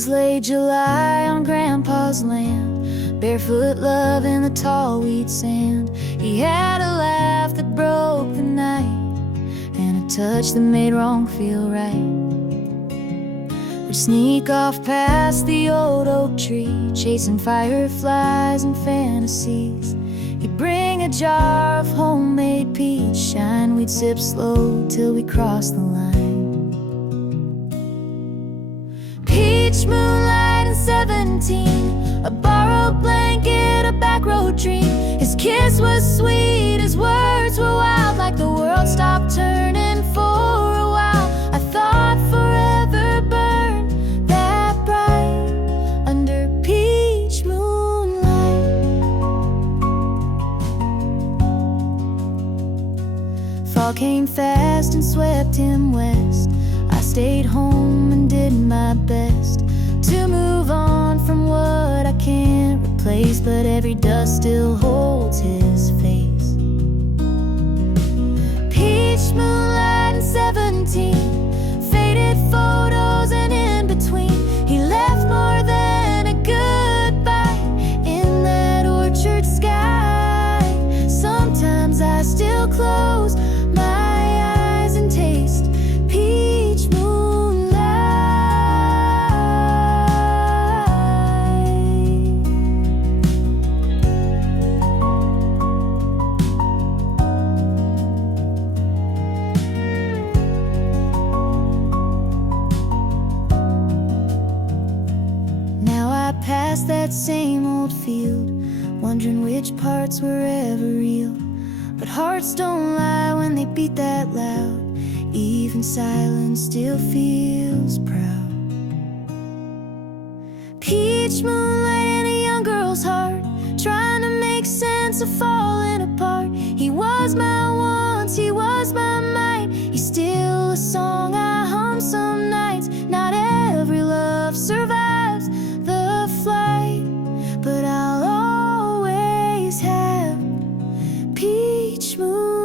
was late July on Grandpa's land, barefoot love in the tall wheat sand. He had a laugh that broke the night, and a touch that made wrong feel right. We'd sneak off past the old oak tree, chasing fireflies and fantasies. He'd bring a jar of homemade peach shine. We'd sip slow till we crossed the line. Peach moonlight and 17, a borrowed blanket, a back road dream. His kiss was sweet, his words were wild, like the world stopped turning for a while. I thought forever burned that bright under peach moonlight. Fall came fast and swept him west. I stayed home and did my best to move on from what I can't replace, but every dust still holds his face. Peach moonlight and 17, faded photos and in between. He left more than a goodbye in that orchard sky. Sometimes I still close my eyes and taste peach moonlight. Now I pass that same old field, wondering which parts were ever real. But hearts don't lie when they beat that loud. Even silence still feels proud. Peach moonlight in a young girl's heart, trying to make sense of falling apart. He was my once, he was my might. He's still a song I hum some nights. Not every love survives the flight, but I'll always have peach moonlight.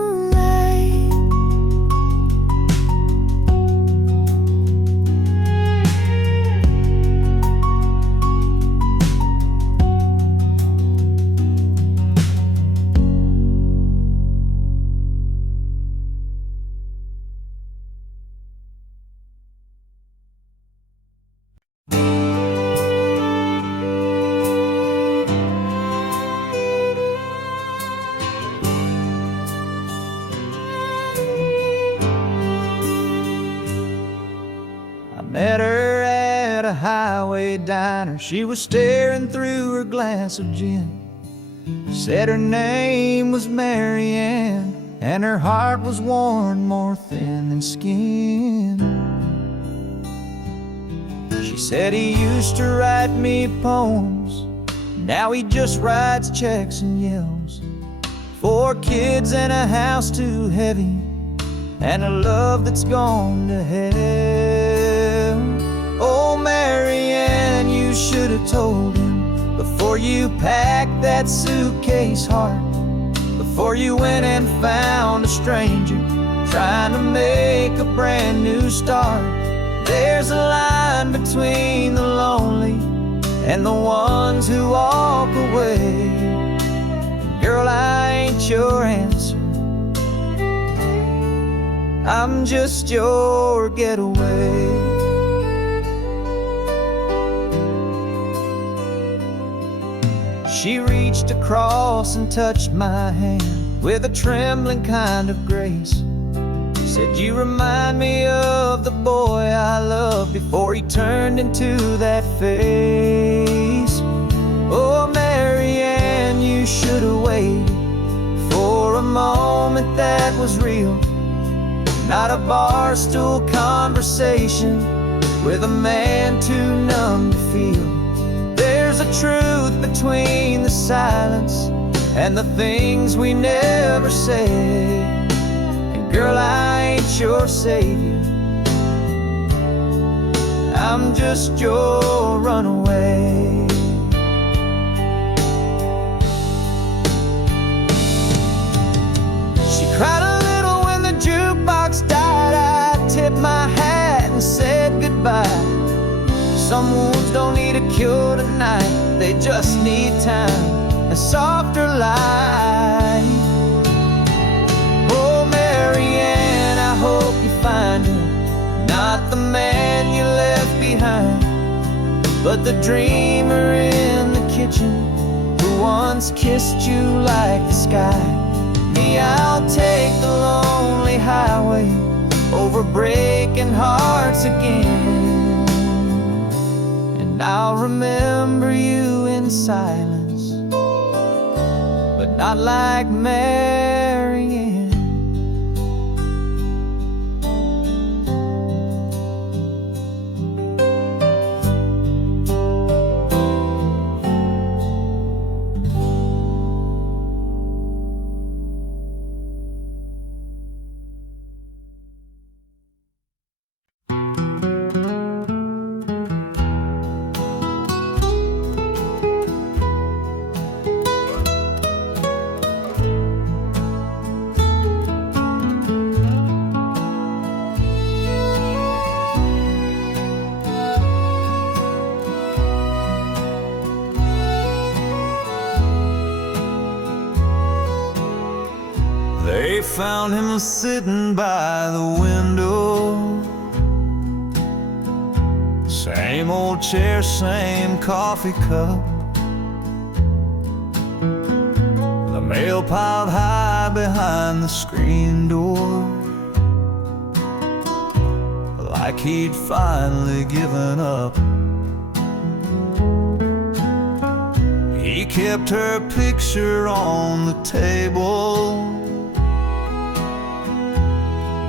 Met her at a highway diner. She was staring through her glass of gin. Said her name was Mary Ann, and her heart was worn more thin than skin. She said he used to write me poems, now he just writes checks and yells. 4 kids and a house too heavy, and a love that's gone to hell. Oh, Mary Ann, you should have told him before you packed that suitcase heart, before you went and found a stranger trying to make a brand new start. There's a line between the lonely and the ones who walk away. Girl, I ain't your answer, I'm just your getaway. She reached across and touched my hand with a trembling kind of grace. Said, you remind me of the boy I loved before he turned into that face. Oh, Mary Ann, you should have waited for a moment that was real, not a bar stool conversation with a man too numb to feel. There's a truth between the silence and the things we never say. And girl, I ain't your savior, I'm just your runaway. She cried a little when the jukebox died. I tipped my hat and said goodbye. Someone's don't need a cure tonight, they just need time and softer light. Oh, Marianne, I hope you find him, not the man you left behind, but the dreamer in the kitchen who once kissed you like the sky. Me, I'll take the lonely highway over breaking hearts again, and I'll remember you in silence, but not like Marianne. They found him sitting by the window, same old chair, same coffee cup, the mail piled high behind the screen door, like he'd finally given up. He kept her picture on the table,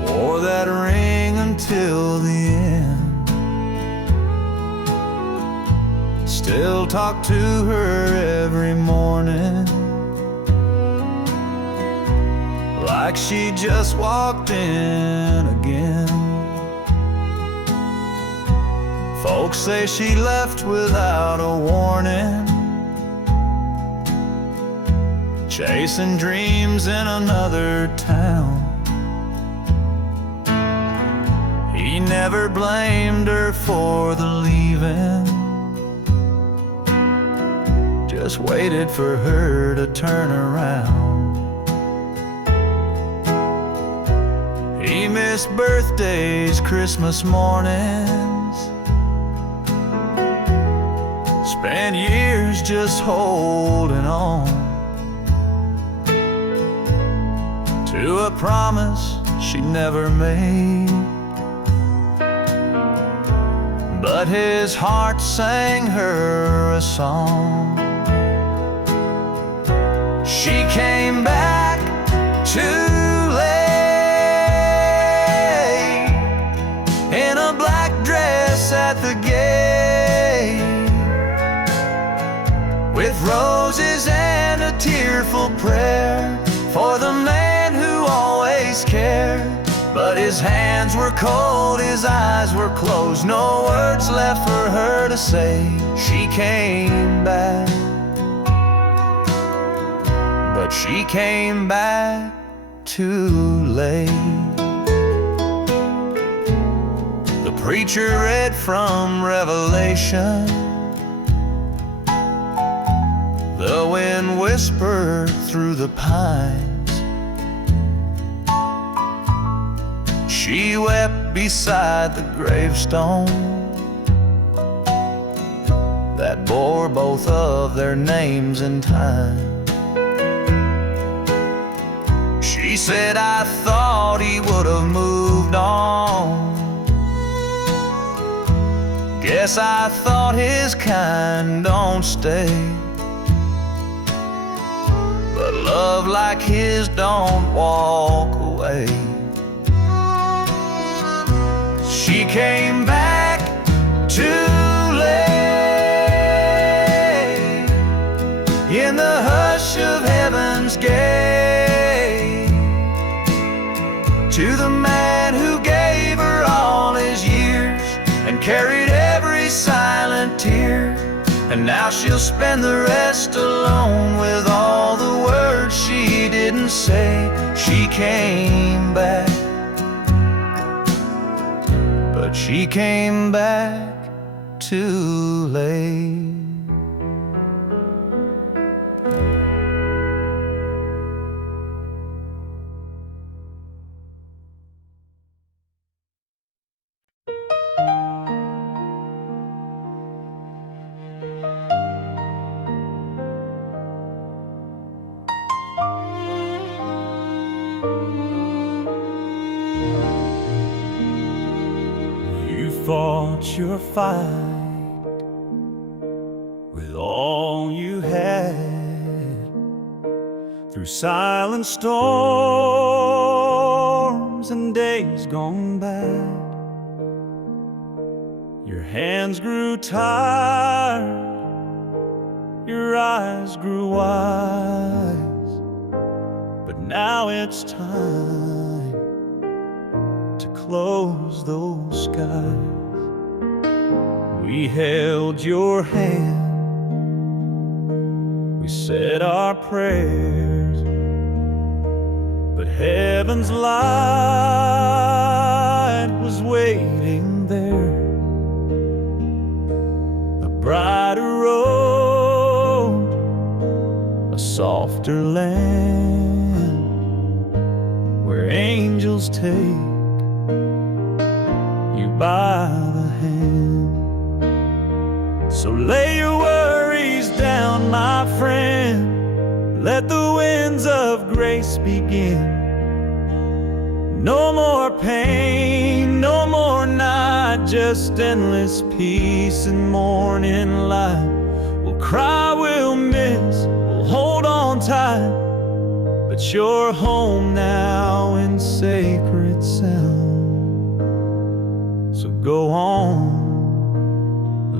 wore that ring until the end, still talked to her every morning, like she just walked in again. Folks say she left without a warning, chasing dreams in another town. He never blamed her for the leaving, just waited for her to turn around. He missed birthdays, Christmas mornings, spent years just holding on to a promise she never made. But his heart sang her a song. She came back too late, in a black dress at the gate, with roses and a tearful prayer for the man who always cared. But his hands were cold, his eyes were closed, no words left for her to say. She came back, but she came back too late. The preacher read from Revelation, the wind whispered through the pines. She wept beside the gravestone that bore both of their names in time. She said, I thought he would have moved on. Guess I thought his kind don't stay. But love like his don't walk away. She came back too late, in the hush of heaven's gate, to the man who gave her all his years and carried every silent tear. And now she'll spend the rest alone with all the words she didn't say. She came back, but she came back too late. You fought your fight with all you had, through silent storms and days gone bad. Your hands grew tired, your eyes grew wise, but now it's time to close those skies. We held your hand, we said our prayers, but heaven's light was waiting there. A brighter road, a softer land, where angels take you by the hand. So lay your worries down, my friend, let the winds of grace begin. No more pain, no more night, just endless peace and morning light. We'll cry, we'll miss, we'll hold on tight, but you're home now in sacred sound. So go on,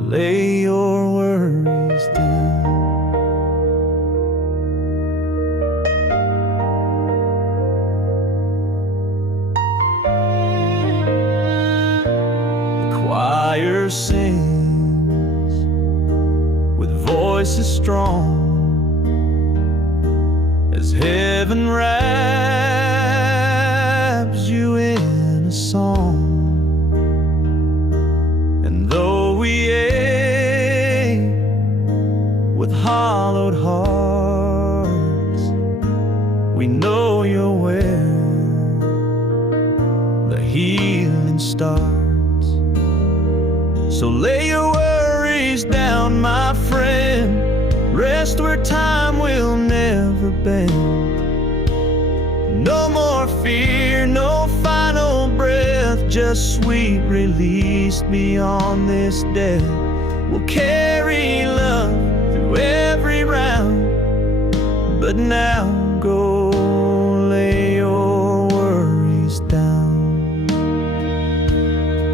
lay your worries down. The choir sings with voices strong as heaven wraps you in a song. And though we ache with hollowed hearts, we know you're where the healing starts. So lay your worries down, my friend, rest where time will never bend. No more fear, no final breath, just sweet release beyond this death. We'll carry love through every round, but now go lay your worries down.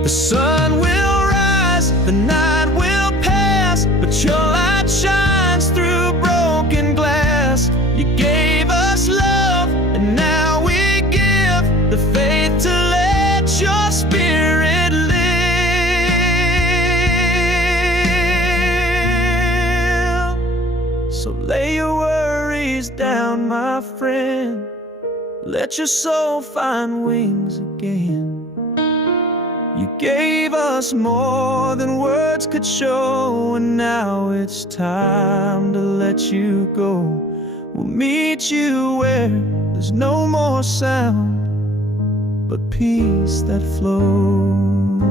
The sun will rise, the night will pass, but your light shines through broken glass. You gave us love, and now we give the faith to let your spirit live. So lay your worries down, my friend, let your soul find wings again. You gave us more than words could show, and now it's time to let you go. We'll meet you where there's no more sound, but peace that flows.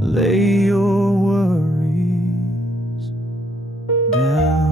Lay your worries down.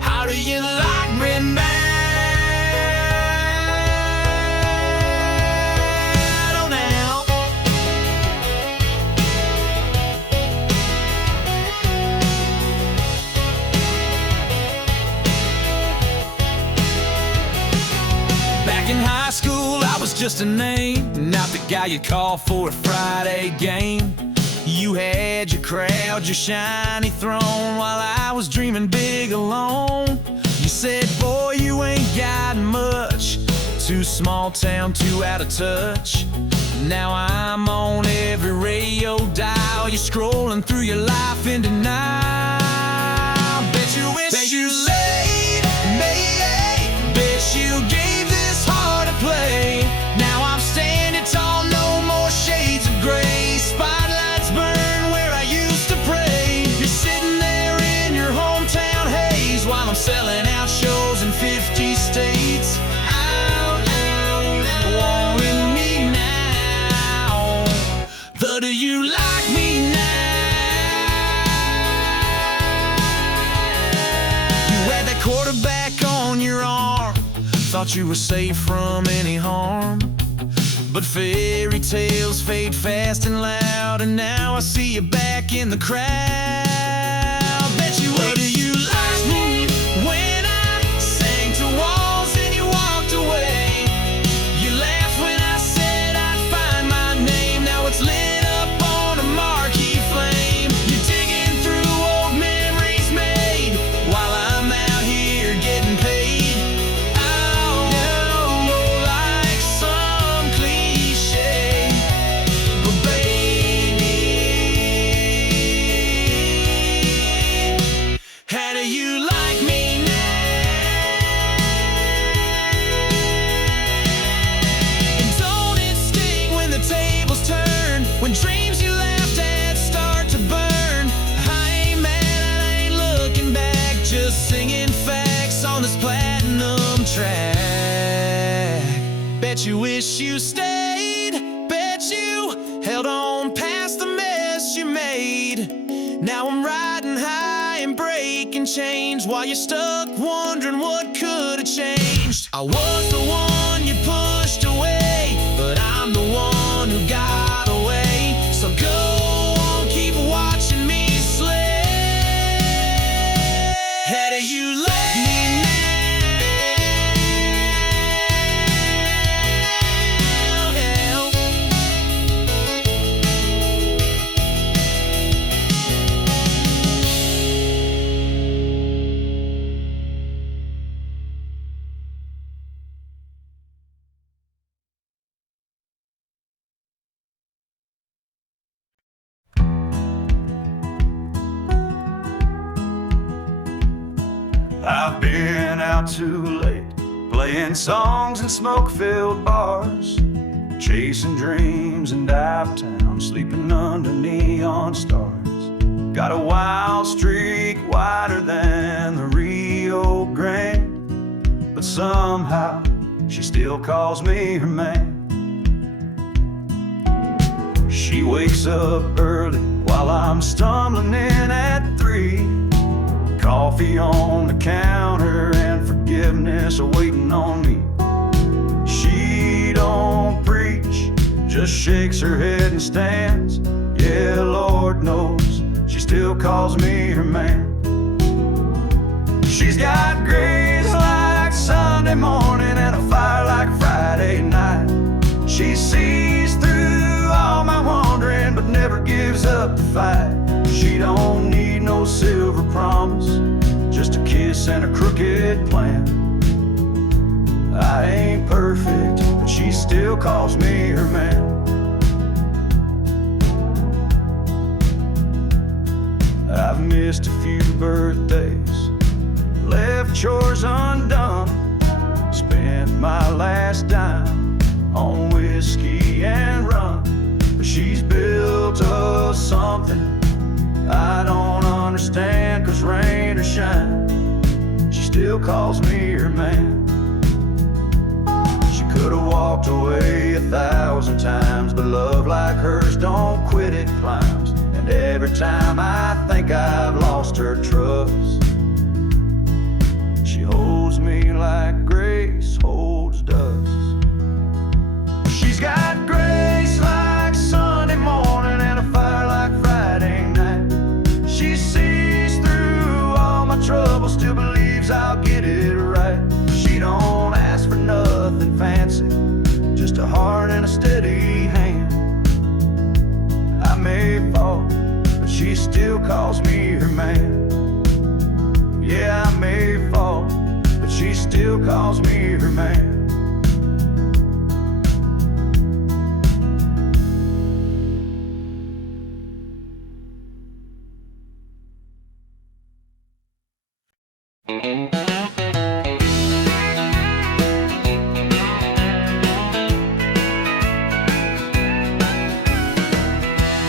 How do you like me now? Back in high school, I was just a name, not the guy you'd call for a Friday game. You had your crowd, your shiny throne, while I was dreaming big alone. You said, boy, you ain't got much, too small town, too out of touch. Now I'm on every radio dial. You're scrolling through your life in denial. Bet you wish you stayed, bet you gave this heart a play. Now I'm standing tall, no more shades of gray. Spotlights burn where I used to pray. You're sitting there in your hometown haze, while I'm selling out shows in 50 states. Wanting me now, but do you like me now? You had that quarterback on your arm, thought you were safe from any harm. But fairy tales fade fast and loud, and now I see you back in the crowd. Bet you wish. Do you like me when I sang to walls and you walked away? You laughed when I said I'd find my name. Now it's lit up on a marquee flame. You're digging through old memories made, while I'm out here getting paid. Oh, like some cliche, but baby, how do you like me now? And don't it sting when the tables turn, when dreams you laughed at start to burn? I ain't mad, I ain't looking back, just singing facts on this platinum track. Bet you wish you stayed, bet you held on past the mess you made. Now I'm riding high and breaking chains, while you're stuck wondering what could have changed. I was the one you pushed away, but I'm the one who got away. So go on, keep watching me slay. How do you like me now? I've been out too late, playing songs in smoke-filled bars, chasing dreams in dive town, sleeping under neon stars. Got a wild streak wider than the Rio Grande, but somehow she still calls me her man. She wakes up early while I'm stumbling in at 3. Coffee on the counter and forgiveness waiting on me. She don't preach, just shakes her head and stands. Yeah, Lord knows, she still calls me her man. She's got grace like Sunday morning and a fire like Friday night. She sees through all my wandering, but never gives up the fight. She don't need no silver promise, just a kiss and a crooked plan. I ain't perfect, but she still calls me her man. I've missed a few birthdays, left chores undone, spent my last dime on whiskey and rum. But she's built us something I don't understand, 'cause rain or shine, she still calls me her man. She could've walked away 1,000 times, but love like hers don't quit, it climbs. And every time I think I've lost her trust, she holds me like grace holds dust. She's got grace like Sunday morning and a fire like Friday night. She sees through all my trouble, still believes I'll get it right. She don't ask for nothing fancy, just a heart and a steady hand. I may fall, calls me her man. Yeah, I may fall, but she still calls me her man.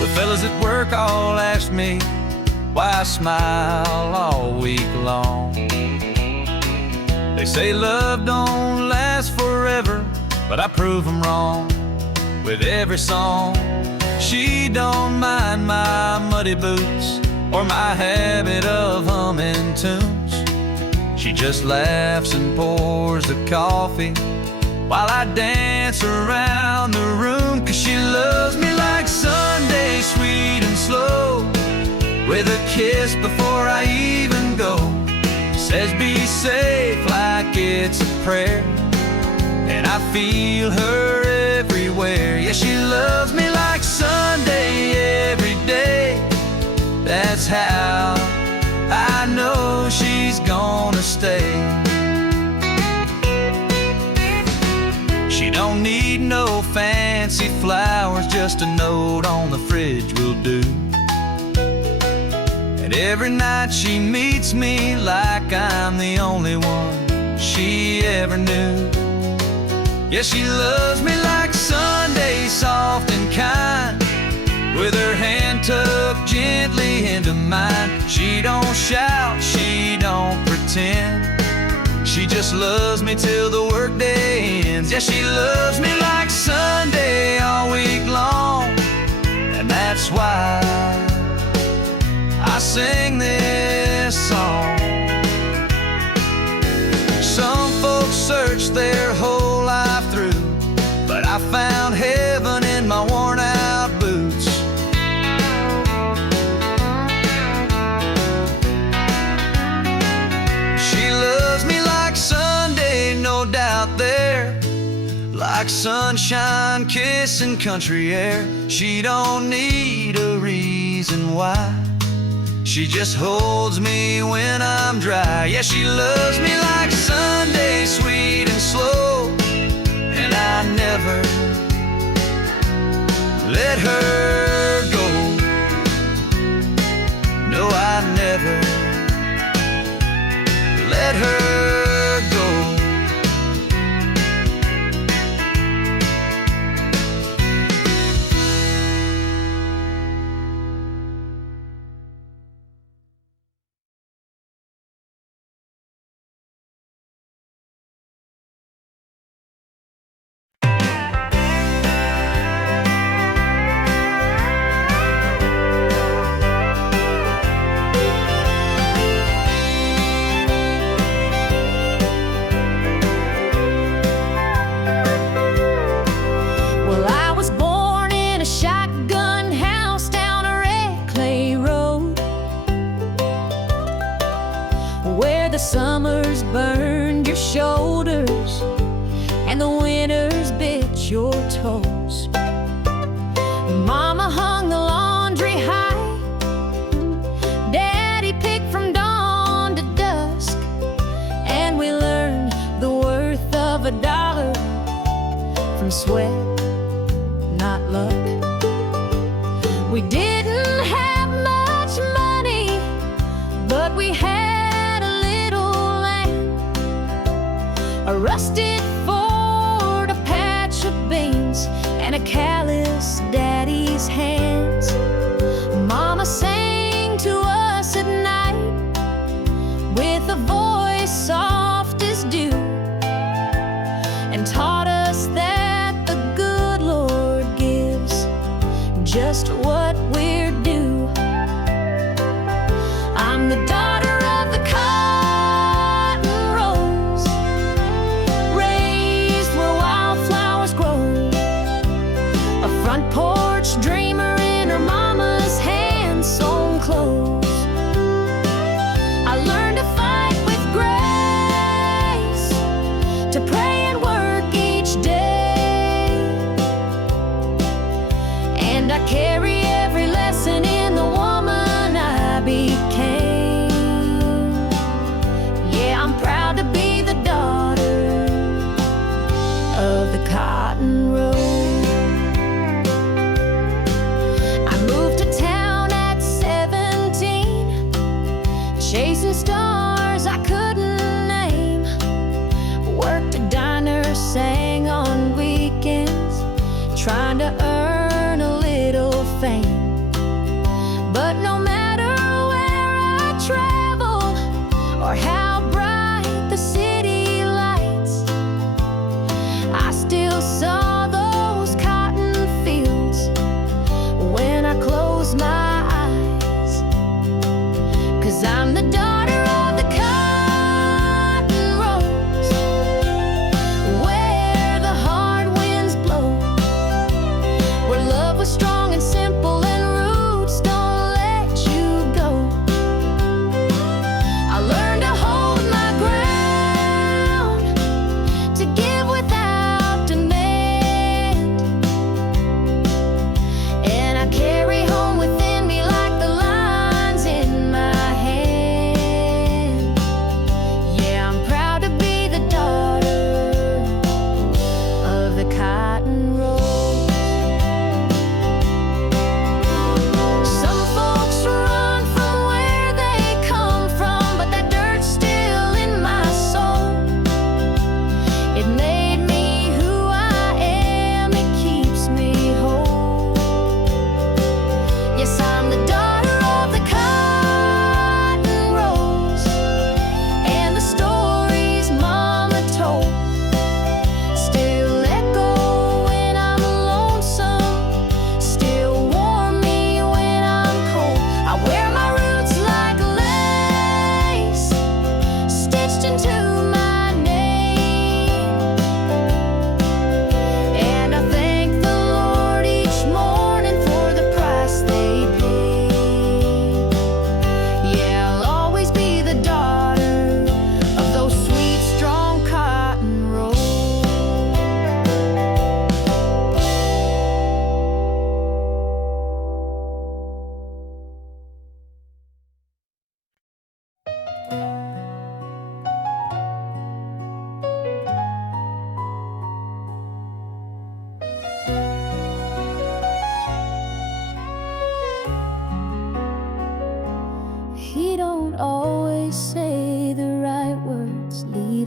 The fellas at work all ask me why I smile all week long. They say love don't last forever, but I prove them wrong with every song. She don't mind my muddy boots or my habit of humming tunes. She just laughs and pours the coffee while I dance around the room, 'cause she loves me like Sunday, sweet and slow, with a kiss before I even go. Says be safe like it's a prayer, and I feel her everywhere. Yeah, she loves me like Sunday every day. That's how I know she's gonna stay. She don't need no fancy flowers, just a note on the fridge will do. And every night she meets me like I'm the only one she ever knew. Yeah, she loves me like Sunday, soft and kind, with her hand tucked gently into mine. She don't shout, she don't pretend, she just loves me till the workday ends. Yeah, she loves me like Sunday all week long, and that's why I sing this song. Some folks search their whole life through, but I found heaven in my worn out boots. She loves me like Sunday, no doubt there, like sunshine kissing country air. She don't need a reason why, she just holds me when I'm dry. Yeah, she loves me like Sunday, sweet and slow, and I never let her go. No, I never let her go. Well, I was born in a shotgun house down a red clay road, where the summers burned your shoulders and the winters bit your toes. Mama hung the laundry high, Daddy picked from dawn to dusk, and we learned the worth of $1 from sweat, not luck. We didn't have much money, but we had a little land, a rusted Ford, a patch of beans, and a callous daddy's hands. Mama sang to us at night with a voice soft as dew, and taught us that the good Lord gives just what we're due. I'm the daughter of the cotton rose, raised where wildflowers grow, a front porch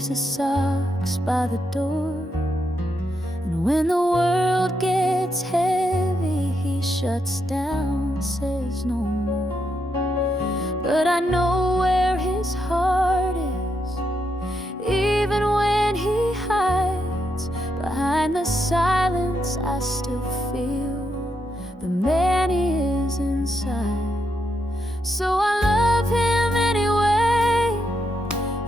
leaves his socks by the door. And when the world gets heavy, he shuts down, says no more. But I know where his heart is, even when he hides behind the silence. I still feel the man he is inside. So I love him anyway,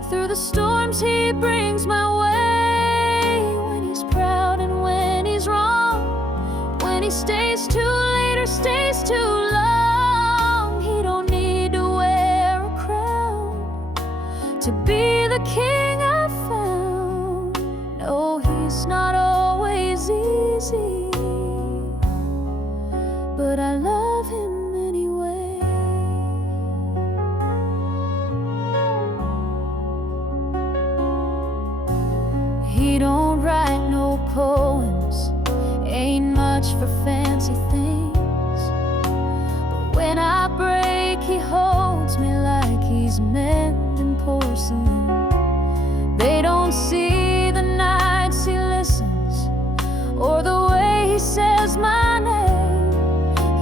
through the storms he brings my way. When he's proud and when he's wrong, when he stays too late or stays too long. He don't need to wear a crown to be the king I found. No, he's not always easy, but I love him anyway. He don't write no poems, ain't much for fancy things, but when I break, he holds me like he's mending porcelain. They don't see the nights he listens, or the way he says my name.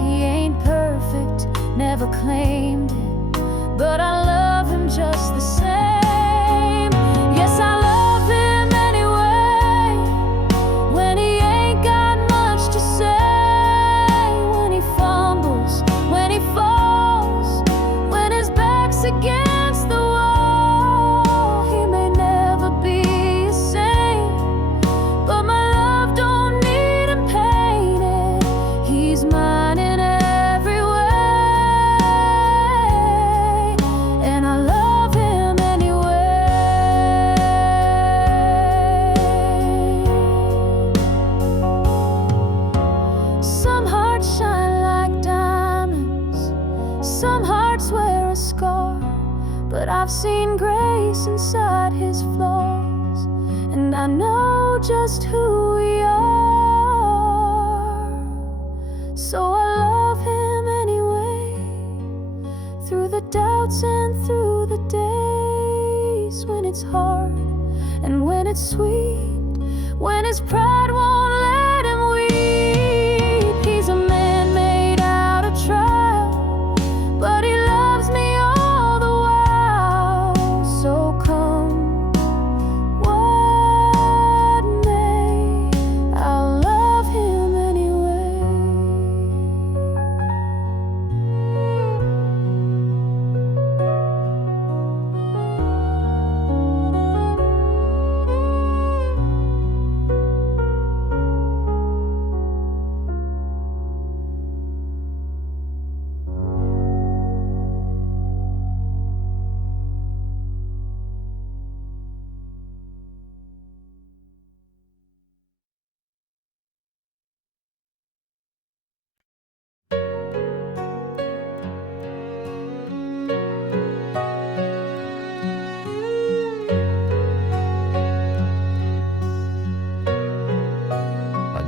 He ain't perfect, never claimed it, but I love him just the same. Yes, I love him anyway, when he ain't got much to say, when he fumbles, when he falls, when his back's against the wall. He may never be a saint, but my love don't need him painted. He's mine in every way, and I love him anyway. Some hearts shine like diamonds, some hearts wear a scar, but I've seen grace inside his flaws, and I know just who we are. So I love him anyway, through the doubts and through the days, when it's hard and when it's sweet, when his pride won't let him weep. He's a man made out of trial, but he loves me all the while. So come what may, I'll love him anyway.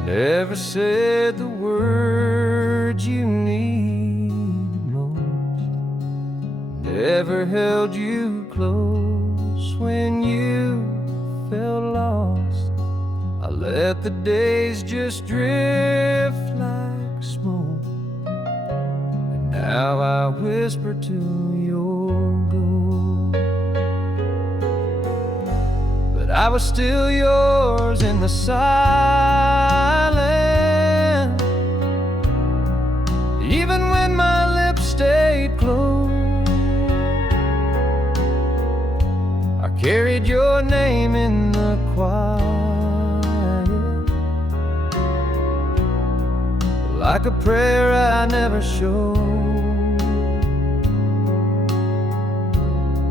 Never said the words you need most, never held you close when you felt lost. I let the days just drift like smoke, and now I whisper to your goal. But I was still yours in the silence, even when my lips stayed closed. I carried your name in the quiet, like a prayer I never showed.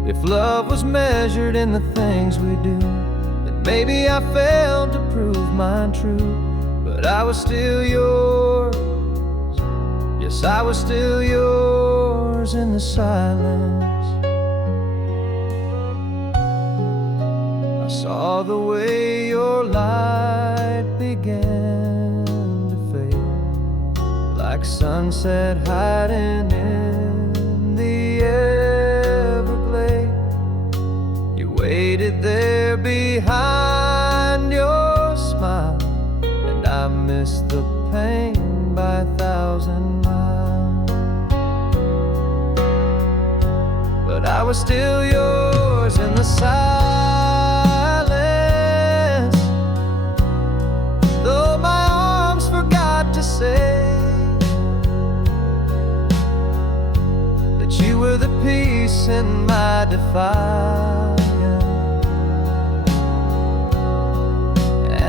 If love was measured in the things we do, then maybe I failed to prove mine true. But I was still yours, yes, I was still yours in the silence. I saw the way your light began to fade, like sunset hiding in the Everglades. You waited there behind your smile, and I miss the pain by 1,000 miles. But I was still yours in the silence, though my arms forgot to say that you were the peace in my defiance,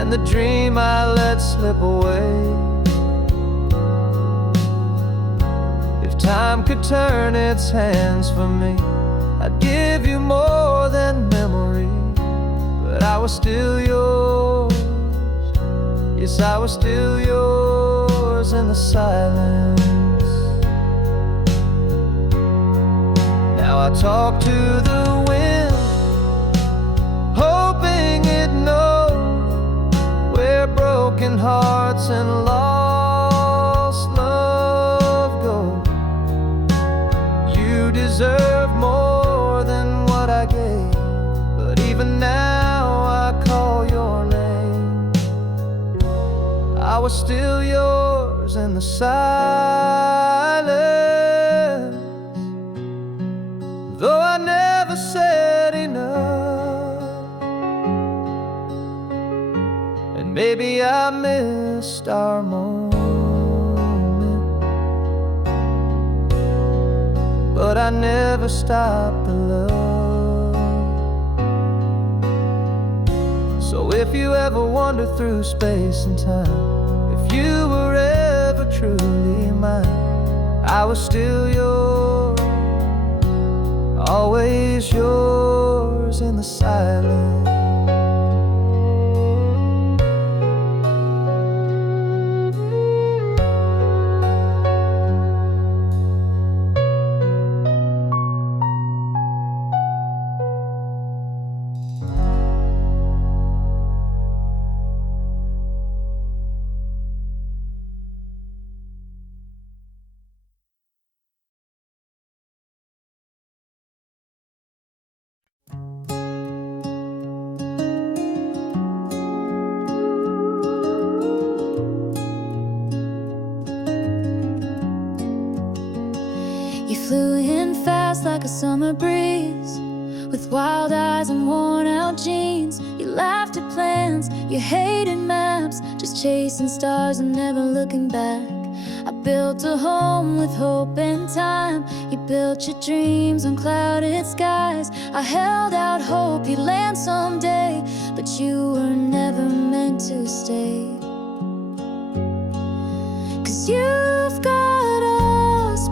and the dream I let slip away. If time could turn its hands for me, I'd give you more than memory. But I was still yours, yes, I was still yours in the silence. Now I talk to the wind, hoping it knows where broken hearts and lost love go. You deserve more than what I gave, but even now I call your name. I was still yours in the silence, though I never said enough. And maybe I missed our moment, but I never stopped the love. So if you ever wander through space and time, if you were ever truly mine, I was still yours, always yours in the silence. You flew in fast like a summer breeze, with wild eyes and worn out jeans. You laughed at plans, you hated maps, just chasing stars and never looking back. I built a home with hope and time. You built your dreams on clouded skies. I held out hope you'd land someday, but you were never meant to stay. 'Cause you've got a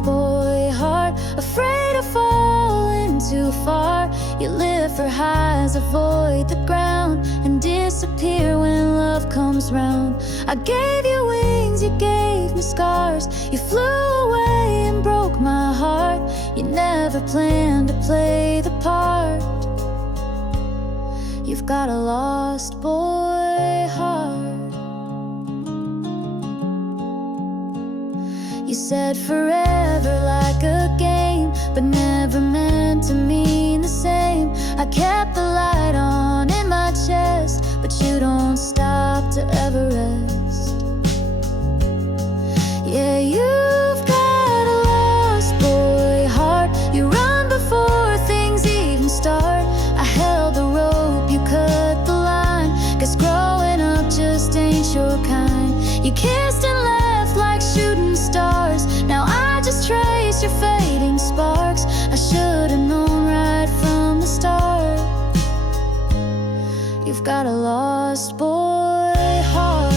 boy heart, afraid of falling too far. You live for highs, avoid the ground, and disappear when love comes round. I gave you wings, you gave me scars. You flew away and broke my heart. You never planned to play the part. You've got a lost boy heart. You said forever like a game, but never meant to mean the same. I kept the light on in my chest, but you don't stop to ever rest. Yeah, you've got a lost boy heart. You run before things even start. I held the rope, you cut the line, 'cause growing up just ain't your kind. You kissed and left like shooting stars. Now I just trace your fading sparks. I should've known right from the start. You've got a lost boy heart.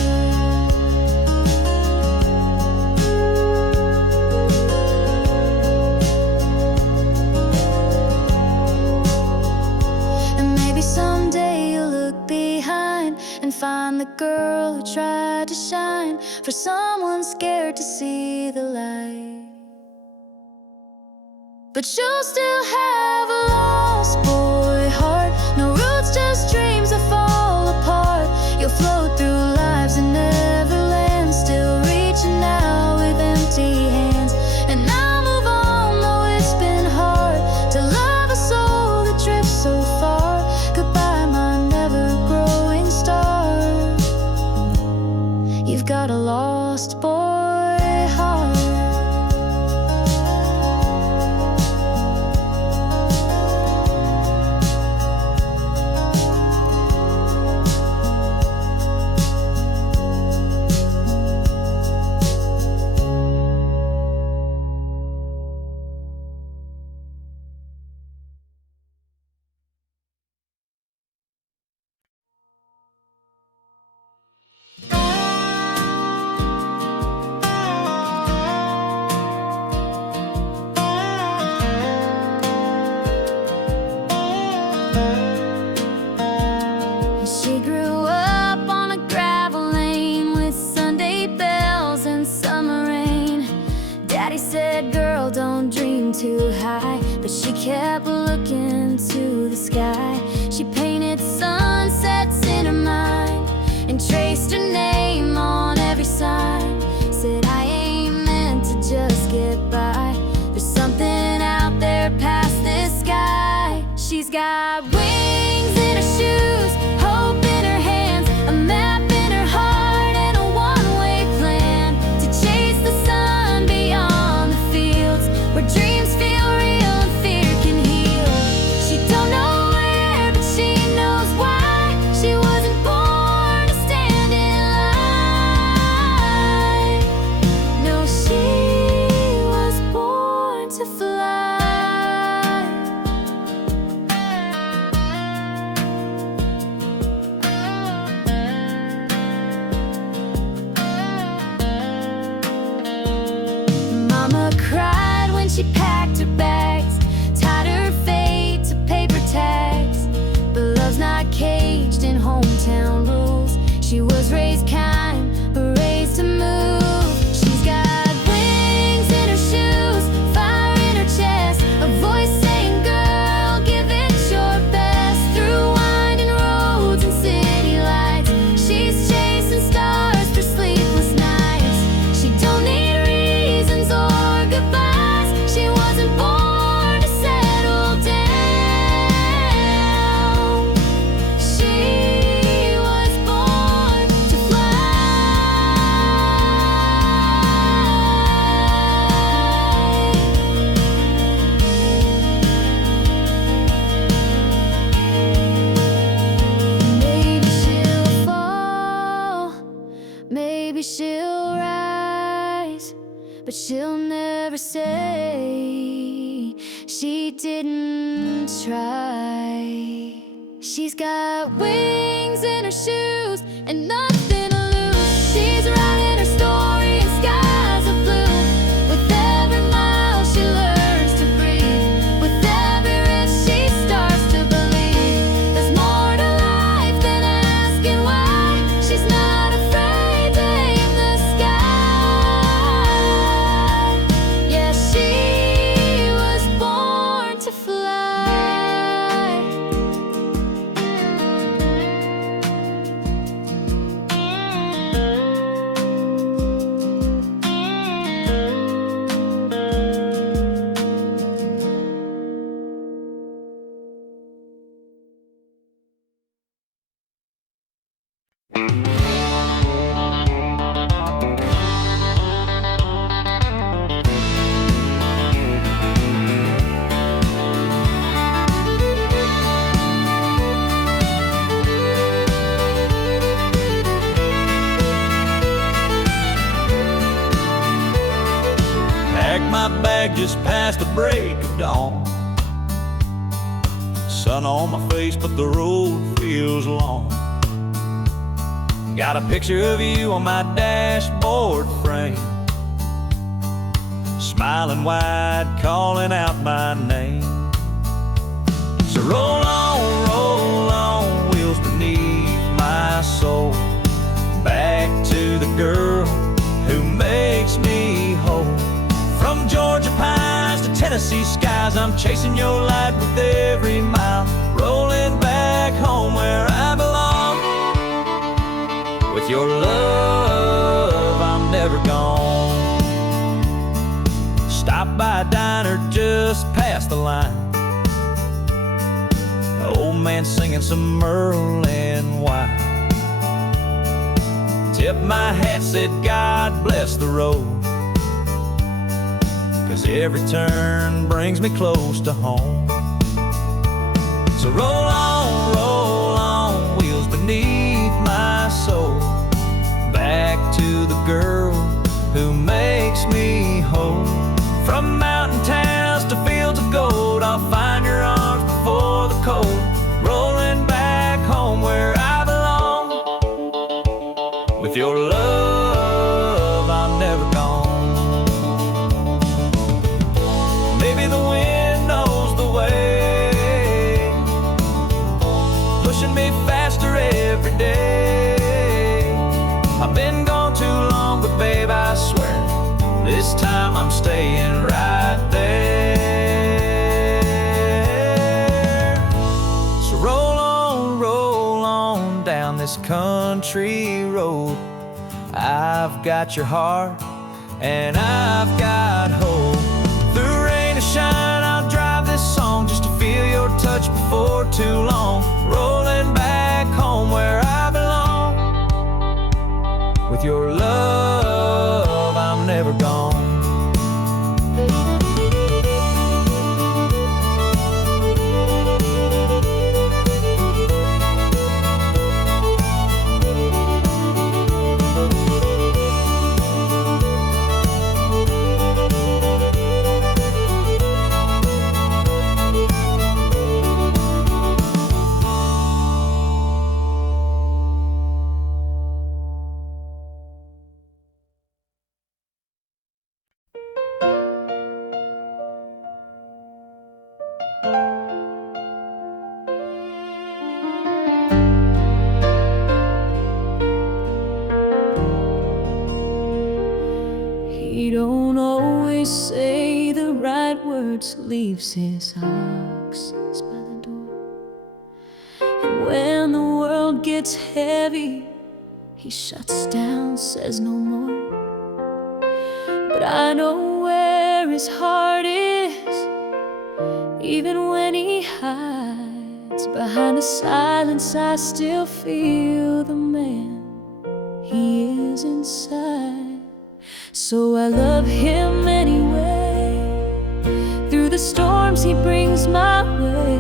And maybe someday you'll look behind and find the girl who tried to shine for someone scared to see the light. But you'll still have a lost boy heart. No roots, just dreams that fall apart. You'll float through lives in Neverland, still reaching out with empty hands. And I'll move on, though it's been hard to love a soul that drifts so far. Goodbye, my never too high, but she kept looking to the sky. She painted sunsets in her mind and traced her name on every sign. Said, I ain't meant to just get by. There's something out there past this sky. She's got wings in her shoes, hope in her hands, a map in her heart, and a one-way plan to chase the sun beyond the fields where dreams feel real and fear can heal. She don't know where, but she knows why. She wasn't born to stand in line. No, she was born to fly. Mama cried when she packed her bags, tied her fate to paper tags. But love's not caged in hometown rules. She was raised kind, but raised to move. She's got wings in her shoes, fire in her chest, a voice saying, girl, give it your best. Through winding roads and city lights, she's chasing stars through sleepless nights. She don't need reasons or goodbyes. She wasn't born to settle down. She was born to Maybe she'll fall, maybe she'll rise, but she'll never say she didn't try. She's got wings in her shoes and nothing to lose. She's writing her story in skies of blue. With every mile she learns to breathe, with every risk she starts to believe there's more to life than asking why. She's not afraid to aim the sky. Yeah, she was born to fly. Packed my bag just past the break of dawn. Sun on my face, but the road feels long. Got a picture of you on my dashboard frame, smiling wide, calling out my name. So roll on, wheels beneath my soul, back to the girl who makes me whole. From Georgia pines to Tennessee skies, I'm chasing your light with every mile, rolling back home where I belong. With your love, I'm never gone. Stop by a diner just past the line, an old man singing some Merle and wine. Tipped my hat, said God bless the road, 'cause every turn brings me close to home. So roll on, wheels beneath my soul, back to the girl who makes me whole. From mountain towns to fields of gold, I'll find your arms before the cold, rolling back home where I belong. With your love, I'm never gone. Maybe the wind knows the way, pushing me faster every day. I've been gone too long, but babe, I swear, this time I'm staying right there. this country road. I've got your heart and I've got hope. Through rain or shine, I'll drive this song just to feel your touch before too long. Rolling back home where I belong. With your love, I'm never gone. He don't always say the right words, leaves his oxes by the door. And when the world gets heavy, he shuts down, says no more. But I know where his heart is, even when he hides behind the silence. I still feel the man he is inside. So I love him anyway. Through the storms he brings my way.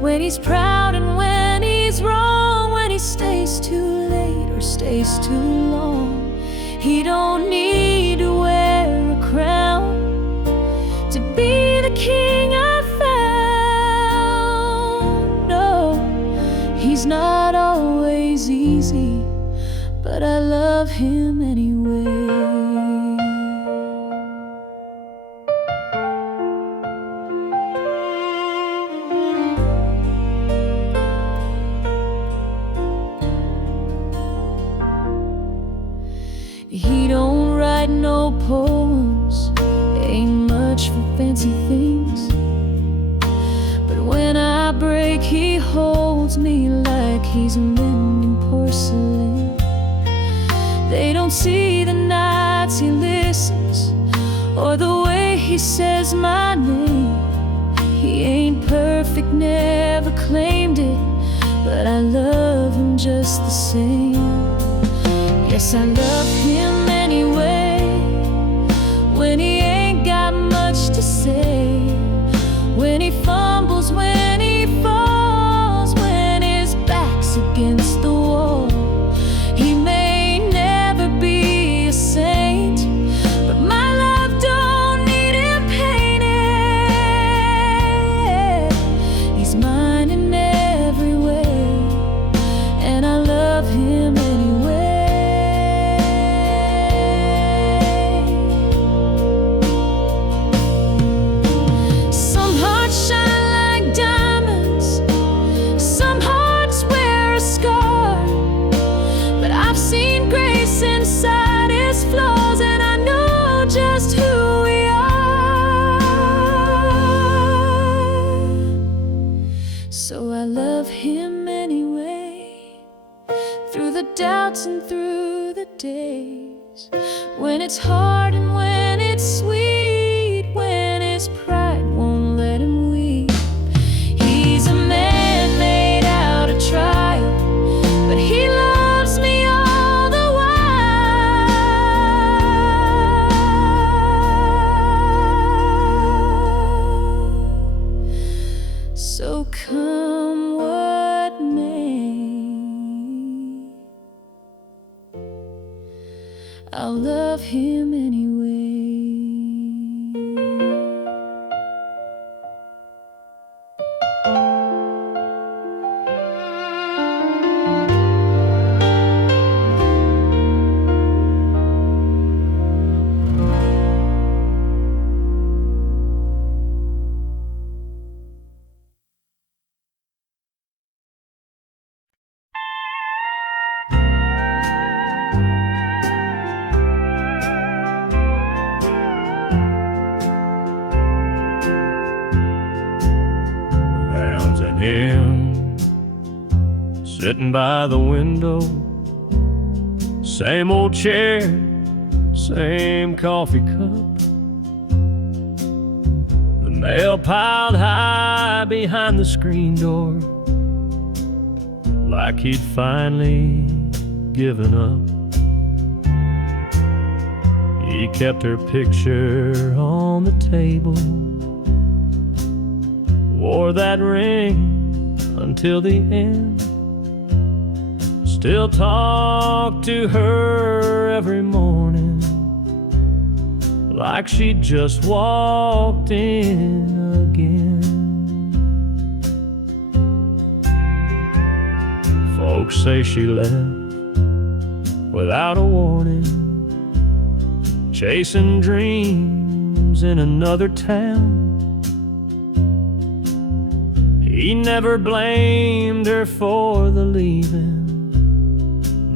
When he's proud and when he's wrong, when he stays too late or stays too long. He don't need to wear a crown to be the king I found. No, he's not always easy, but I love him anyway. He don't write no poems, ain't much for fancy things. But when I break, he holds me like he's mending porcelain. They don't see the nights he listens, or the way he says my name. He ain't perfect, never claimed it, but I love him just the same. Yes, I love him anyway. When he ain't got much to say, when he fumbles, when he falls, when his back's against the wall. He may never be a saint, but my love don't need him painted. He's mine in every way, and I love him anyway. Inside his flaws, and I know just who we are. So I love him anyway. Through the doubts and through the days, when it's hard and when it's sweet, when his pride won't let him weep. He's a man made out of trial, but he loves me all the while. So come what may, I'll love him anyway. sitting by the window. Same old chair, same coffee cup. The mail piled high behind the screen door, like he'd finally given up. He kept her picture on the table, wore that ring until the end. Still talked to her every morning, like she'd just walked in again. Folks say she left without a warning, chasing dreams in another town. He never blamed her for the leaving,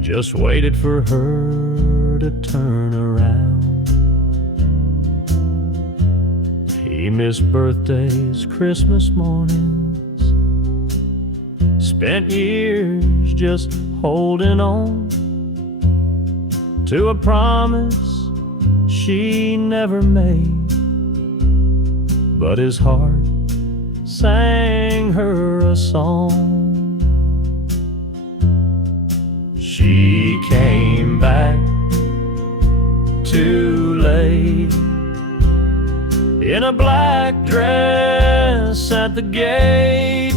just waited for her to turn around. He missed birthdays, Christmas mornings, spent years just holding on to a promise she never made, but his heart sang her a song. She came back too late, in a black dress at the gate,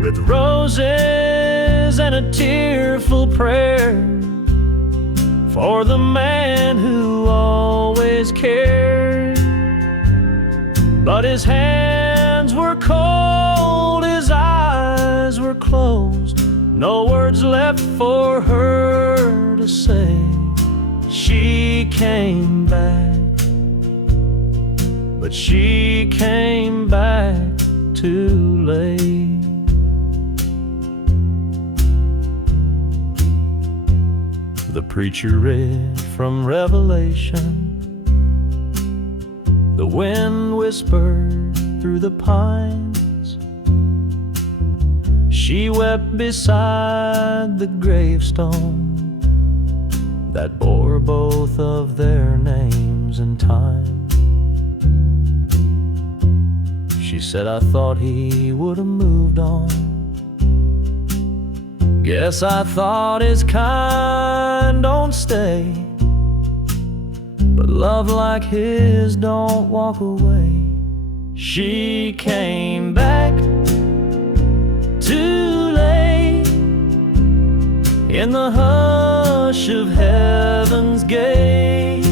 with roses and a tearful prayer for the man who always cared. But his hands were cold, his eyes were closed, no words left for her to say. She came back, but she came back too late. The preacher read from Revelation. The wind whispered through the pines. She wept beside the gravestone that bore both of their names and time. She said, I thought he would have moved on. Guess I thought his kind don't stay, but love like his don't walk away. She came back too late, in the hush of heaven's gate,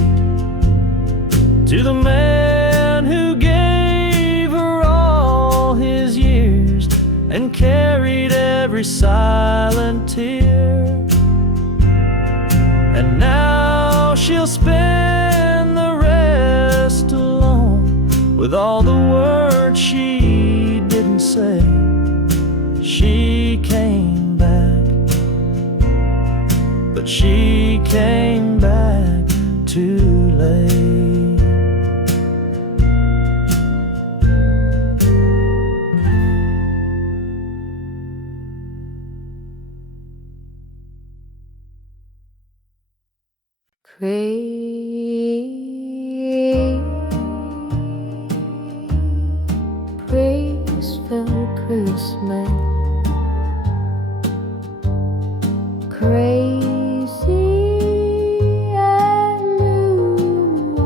to the man who gave her all his years and carried every silent tear. And now she'll spend the rest alone with all the words she didn't say. She came back, but she came back too late. Graceful Christmas, crazy and new.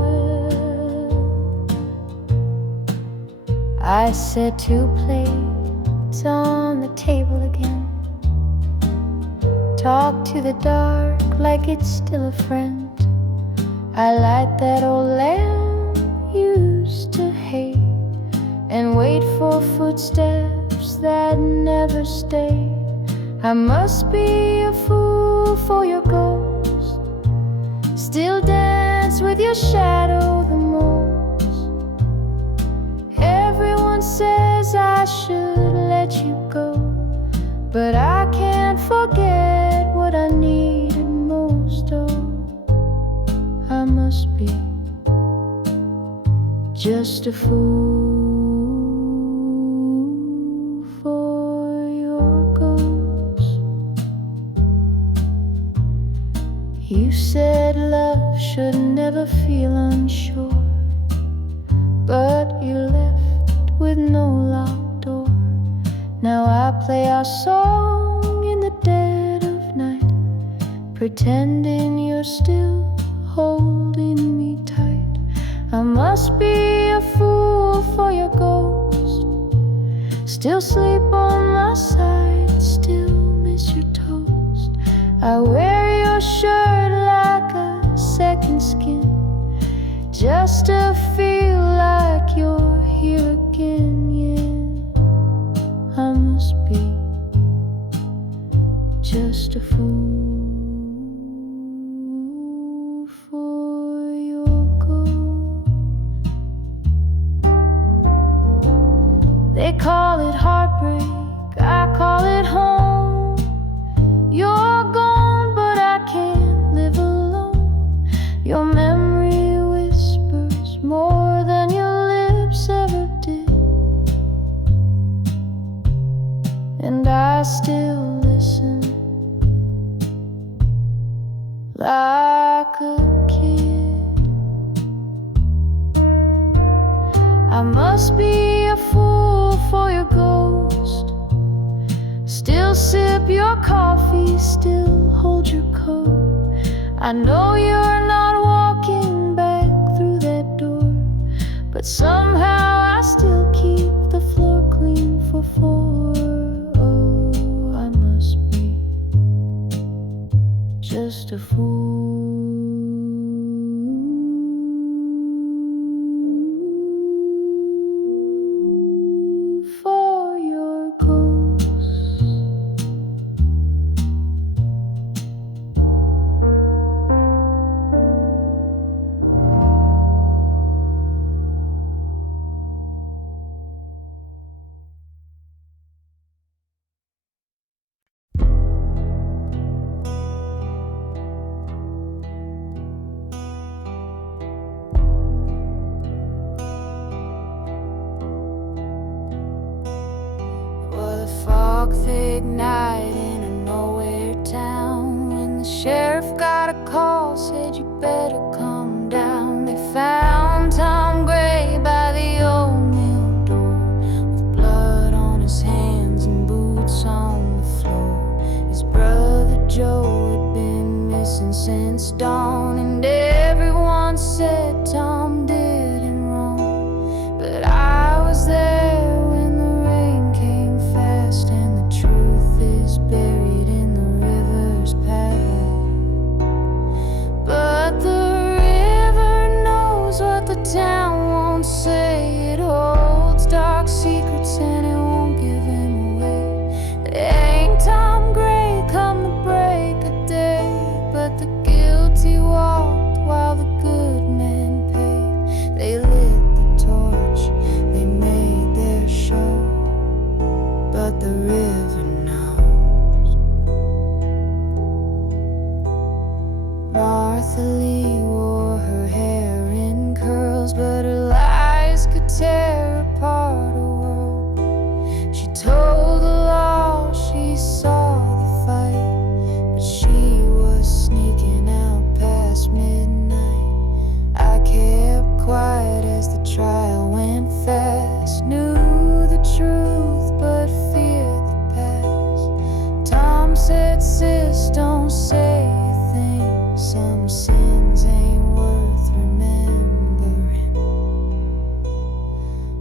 I set 2 plates on the table again, talk to the dark like it's still a friend. I light that old lamp used to hate, and wait for footsteps that never stay. I must be a fool for your ghost, still dance with your shadow the most. Everyone says I should let you go, but I can't forget what I needed most. Oh, I must be just a fool for your ghost. said love should never feel unsure, but you left with no locked door. Now I play our song in the dead of night, pretending you're still holding me tight. I must be a fool for your ghost, still sleep on my side, still miss your toast. I wear your shirt like a second skin, just to feel like you're here again. Yeah, I must be just a fool for your ghost. They call it heartbreak, I call it home. You're gone, but I can't live alone. Your memory whispers more than your lips ever did, and I still listen like a kid. I must be a fool for your ghost, still sip your coffee, still hold your coat. I know you're not walking back through that door, but somehow I still keep the floor clean for four. Oh, I must be just a fool for your ghost. Thick night in a nowhere town, when the sheriff got a call, said you better come down. They found Tom Gray by the old mill door, with blood on his hands and boots on the floor. His brother Joe had been missing since dawn, and everyone said Tom did him wrong. But I was there when the rain came fast, and the truth is buried in the river's path. But the river knows what the town won't say. It holds dark secrets and it won't give him away. There ain't Tom Gray come the break of day, but the guilty walked while the good men paid. They lit the torch, they made their show, but the river knows. Martha Lee wore her hair in curls, but her lies could tear apart a world. She told the law she saw the fight, but she was sneaking out past midnight. I kept quiet as the trial went fast, knew the truth but feared the past. Tom said, sis, don't say a thing, some sins ain't worth remembering.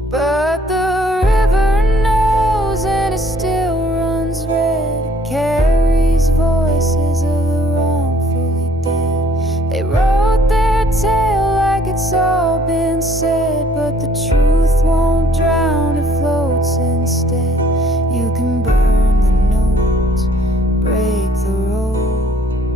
But the river knows, and it still runs red. It carries voices of the wrongfully dead. They wrote their tale like it's all been said, but the truth won't drown, it floats instead. You can burn the notes, break the road,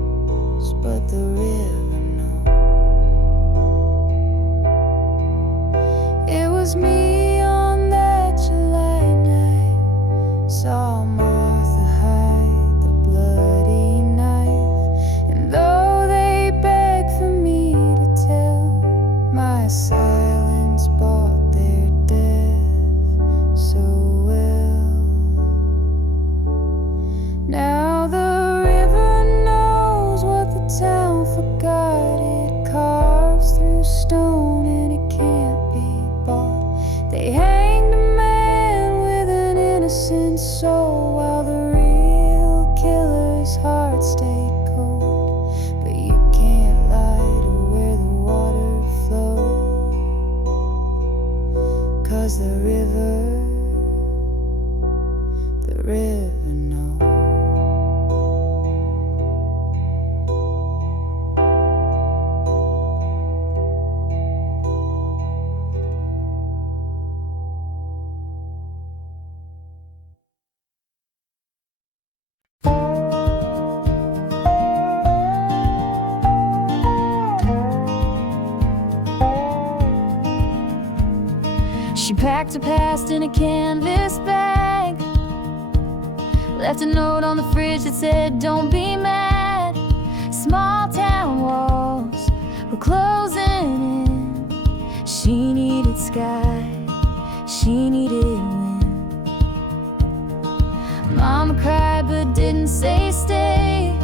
She packed her past in a canvas bag, left a note on the fridge that said, "Don't be mad." Small town walls were closing in. She needed sky, she needed wind. Mama cried but didn't say stay.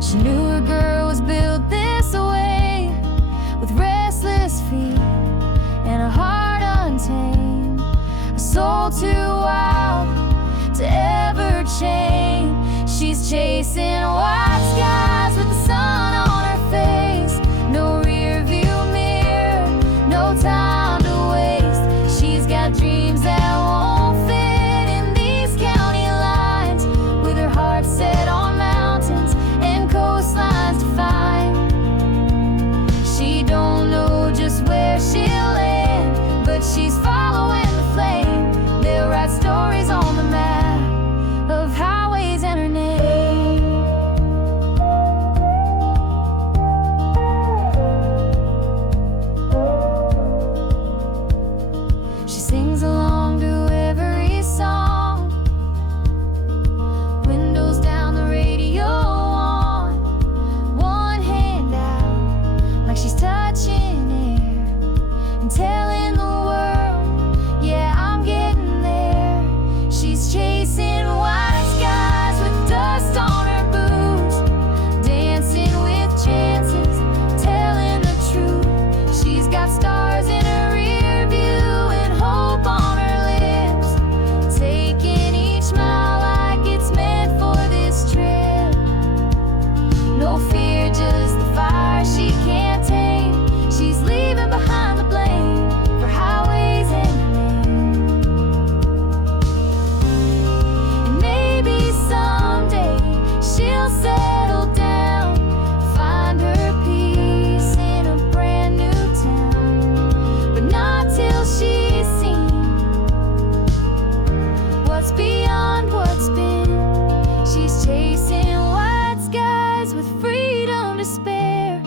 She knew her girl was built this way, with restless feet and a heart untamed, a soul too wild to ever change. She's chasing white skies with the sun on her face. No rear view mirror, no time to waste. She's got dreams that won't fit in these county lines, with her heart set on mountains and coastlines to find. She don't know just where she'll land, but she's following the flame. They'll write stories on the map of highways and her name. She sings along to every song, windows down, the radio on, one hand out like she's touching air and telling the world, yeah, I'm getting there. She's chasing white skies with dust on her boots, dancing with chances, telling the truth. She's got stars in her rear view and hope on her lips, taking each mile like it's meant for this trip. No fear, just the fire she can't tame. She's leaving behind the blame for highways and her name. And maybe someday she'll settle down, find her peace in a brand new town, but not till she's seen what's beyond what's been. She's chasing white skies with freedom to spare,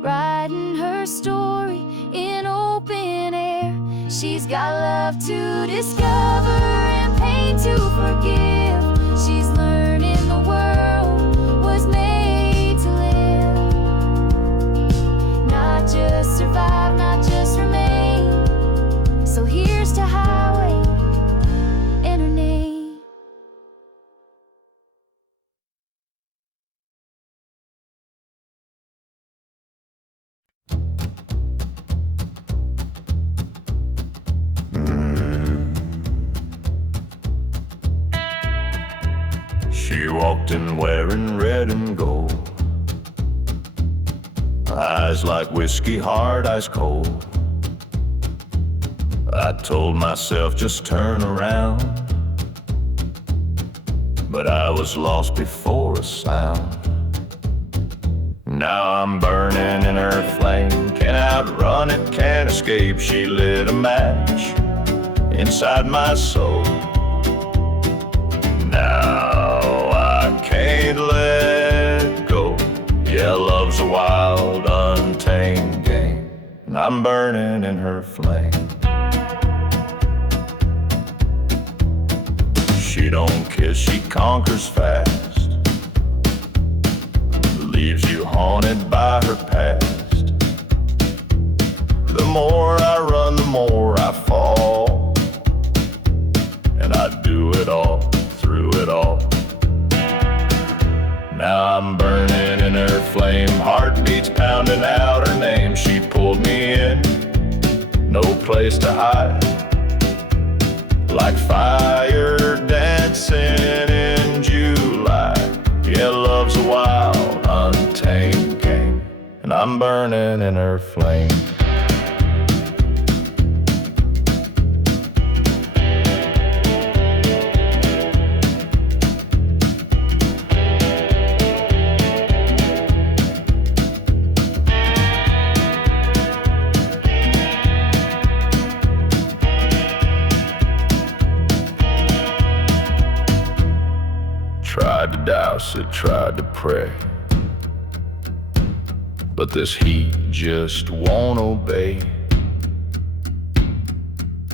writing her story in open air. She's got love to discover and pain to forgive. She's learning the world was made to live, not just survive, not just remain. So here's to highway and her name. She walked in wearing red and gold, eyes like whiskey, hard, ice cold. I told myself just turn around, but I was lost before a sound. Now I'm burning in her flame, can't outrun it, can't escape. She lit a match inside my soul. Now I can't let go. Yeah, love's a wild, untamed game, and I'm burning in her flame. She don't kiss, she conquers fast, leaves you haunted by her past. The more I run, the more I fall, and I do it all, through it all. Now I'm burning in her flame, heartbeats pounding out her name. She pulled me in, no place to hide, like fire dancing in July. Yeah, love's a wild, untamed game, and I'm burning in her flame. Tried to douse it, tried to pray, but this heat just won't obey.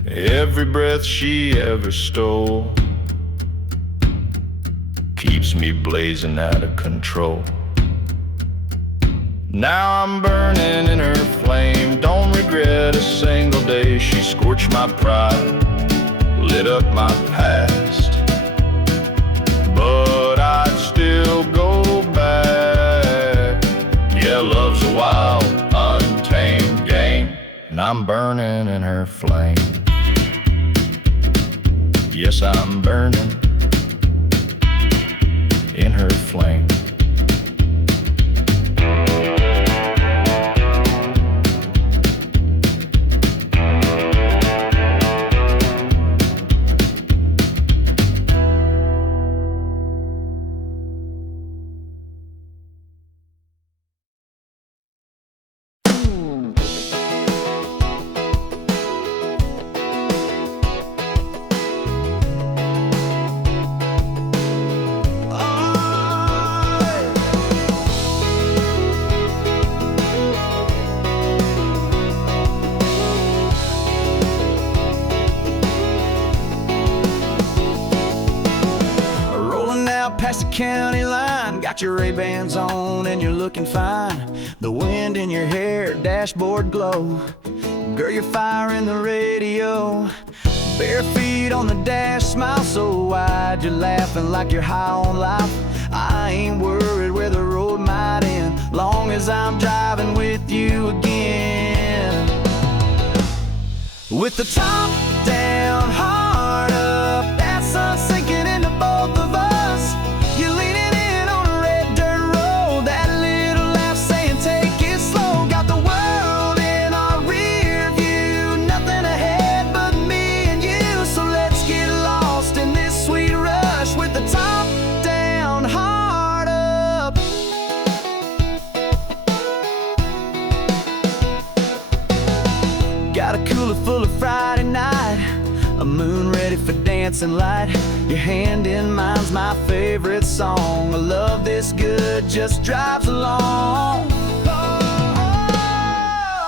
Every breath she ever stole keeps me blazing out of control. Now I'm burning in her flame. Don't regret a single day. She scorched my pride, lit up my past, but I'd still go back. Yeah, love's a wild, untamed game, and I'm burning in her flame. Yes, I'm burning in her flame. Past the county line, got your Ray-Bans on and you're looking fine. The wind in your hair, dashboard glow. Girl, you're firing the radio. Bare feet on the dash, smile so wide. You're laughing like you're high on life. I ain't worried where the road might end, long as I'm driving with you again. With the top down, heart up, that sun sinking into both of us. You're leaning in on a red dirt road, that little laugh saying take it slow. Got the world in our rear view, nothing ahead but me and you. So let's get lost in this sweet rush with the top down, heart up. Got a cooler full of Friday night, a moon ready for dancing light. Your hand in mine's my favorite song. A love this good just drives along.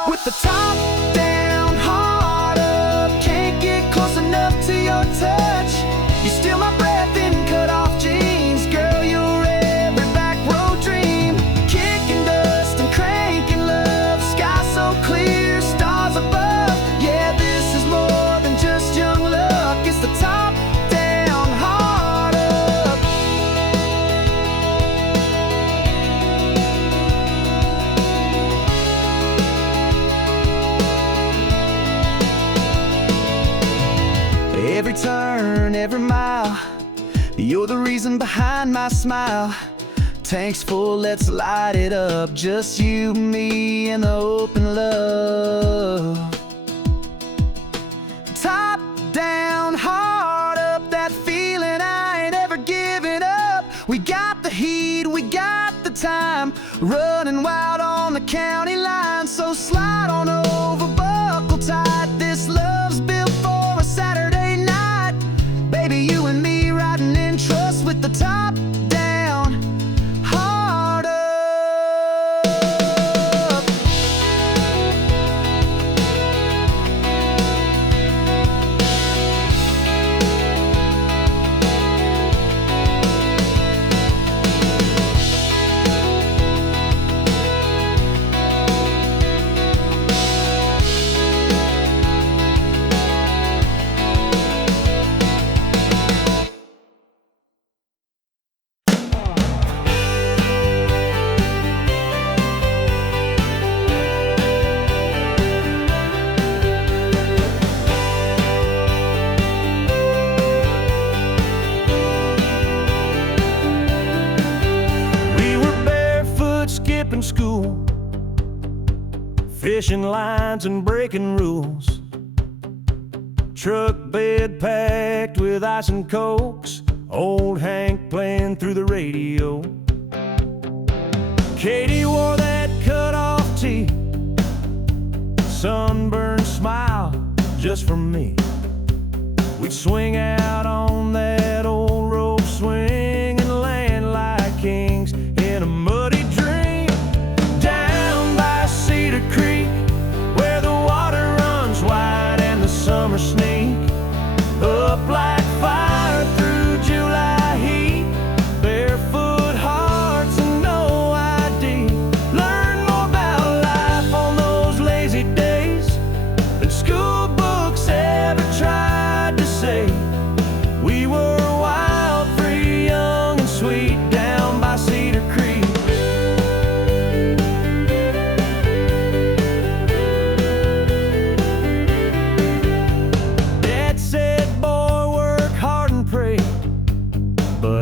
With the top down, heart up, can't get close enough to your touch. You steal my breath in cut off jeans. Girl, you're every back road dream. Kicking dust and cranking love. Sky so clear, stars above. Yeah, this is more than just young luck. It's the top down, heart up. Every turn, every mile, you're the reason behind my smile. Tanks full, let's light it up. Just you, me, and the open love. Top down, heart up, that feeling I ain't ever giving up. We got the heat, we got the time, running wild on the county line. So slide on over, buckle tight. This love's built for a Saturday night. Baby, you and me riding in trust with the top down, heart up. Skipping school, fishing lines and breaking rules. Truck bed packed with ice and cokes. Old Hank playing through the radio. Katie wore that cut-off tee, sunburned smile just for me. We'd swing out on that old rope swing and land like kings in a muddy dream. Down by Cedar Creek, where the water runs wide and the summer sneaks.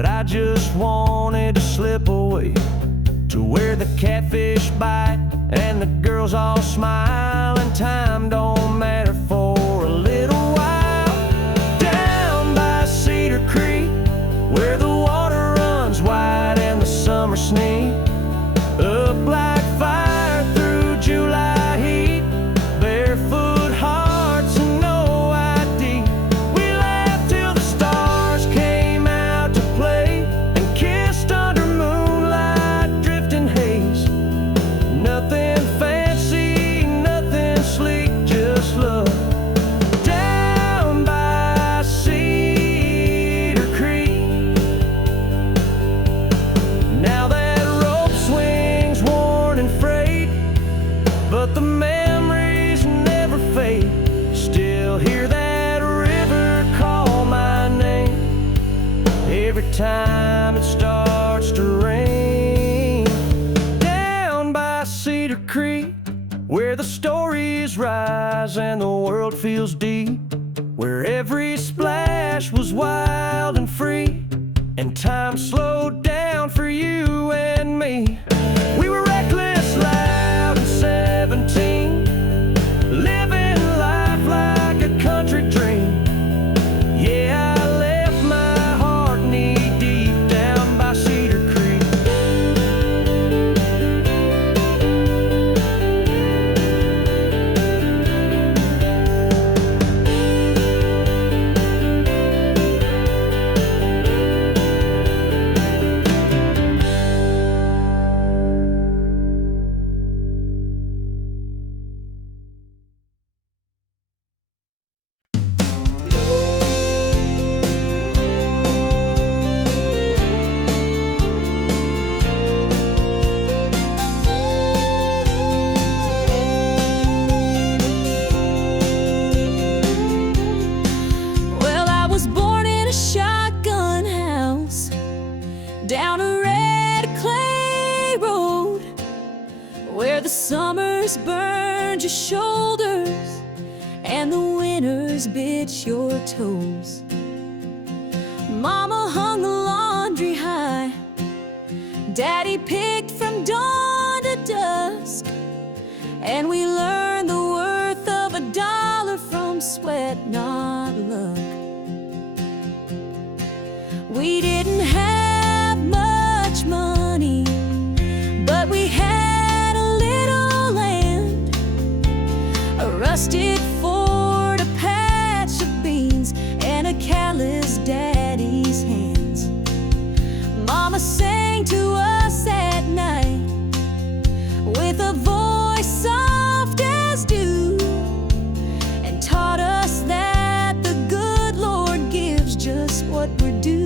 but I just wanted to slip away to where the catfish bite and the girls all smile, and time don't matter for a little while. Down by Cedar Creek, where the water runs wide and the summer sneak up like fire through July heat. Barefoot hearts and no ID. We laughed till the stars came out to play and kissed under moonlight drifting haze. Nothing fancy, nothing sleek, just love. Down by Cedar Creek. Now that rope swings worn and frayed, but the memories never fade. Still hear that river call my name every time it starts to rain. Down by Cedar Creek, where the stories rise and the world feels deep, where every splash was wild and free, and time slowed down for you and me. We were reckless, loud, and 17, living life like a country dream. Yeah, I left my heart knee-deep down by Cedar Creek. Well, I was born in a shotgun house down a red clay road, where the summers burned your shoulders and the winters bit your toes. Mama hung the laundry high, Daddy picked from dawn to dusk, and we learned the worth of $1 from sweat, not luck. We didn't have much money, but we had a little land, a rusted Ford, a patch of beans, and a callous daddy's hands. Mama sang to us at night with a voice soft as dew, and taught us that the good Lord gives just what we're due.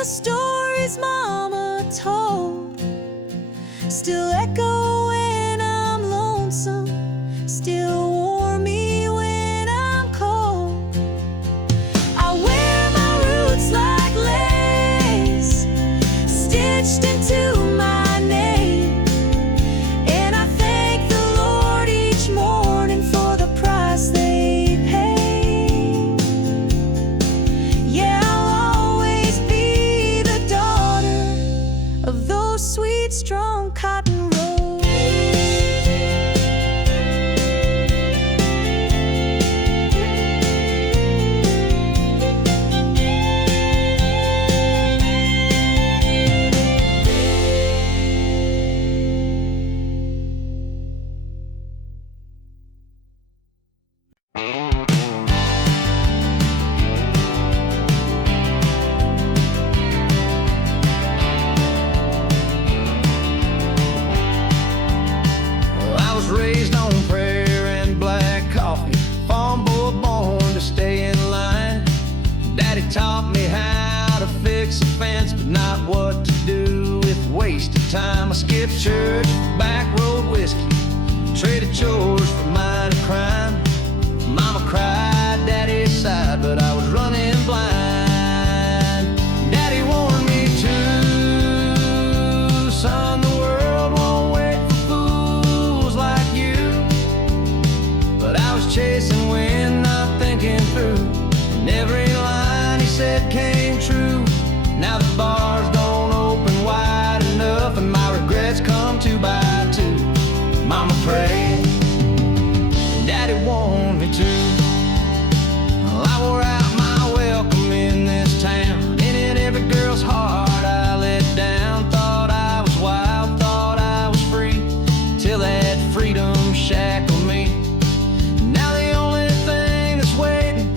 the stories Mama told still echo when I'm lonesome, still warm me when I'm cold. I wear my roots like lace, stitched into my name, and I thank the Lord each morning for the price they pay. Yeah, I'll always be the daughter of those sweet, strong cotton roads. I was raised on prayer and black coffee, farm boy born to stay in line. Daddy taught me how to fix a fence, but not what to do with wasted time. I skipped church for back road whiskey, traded chores for minor crime. Mama cried, Daddy sighed, but I was running blind. Daddy warned me too, son, the world won't wait for fools like you. But I was chasing wind, not thinking through, and every line he said came true. Now the bars don't open wide enough, and my regrets come two by two. Mama prayed, Daddy warned me too. Well, I wore out my welcome in this town, and in every girl's heart I let down. Thought I was wild, thought I was free, till that freedom shackled me. Now the only thing that's waiting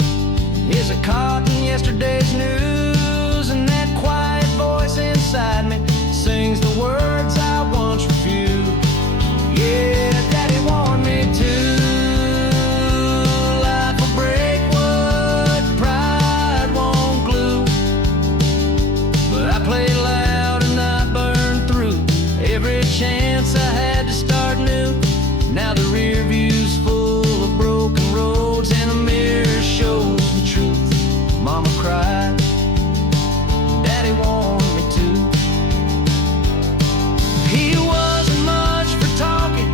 is a caught in yesterday's news, and that quiet voice inside me sings the words I once refused. Yeah, Daddy warned me too. Life will break what pride won't glue. But I played loud and I burned through every chance I had to start new. Now the rear view's full of broken roads, and the mirror shows the truth. Mama cried, Daddy warned me too. He wasn't much for talking,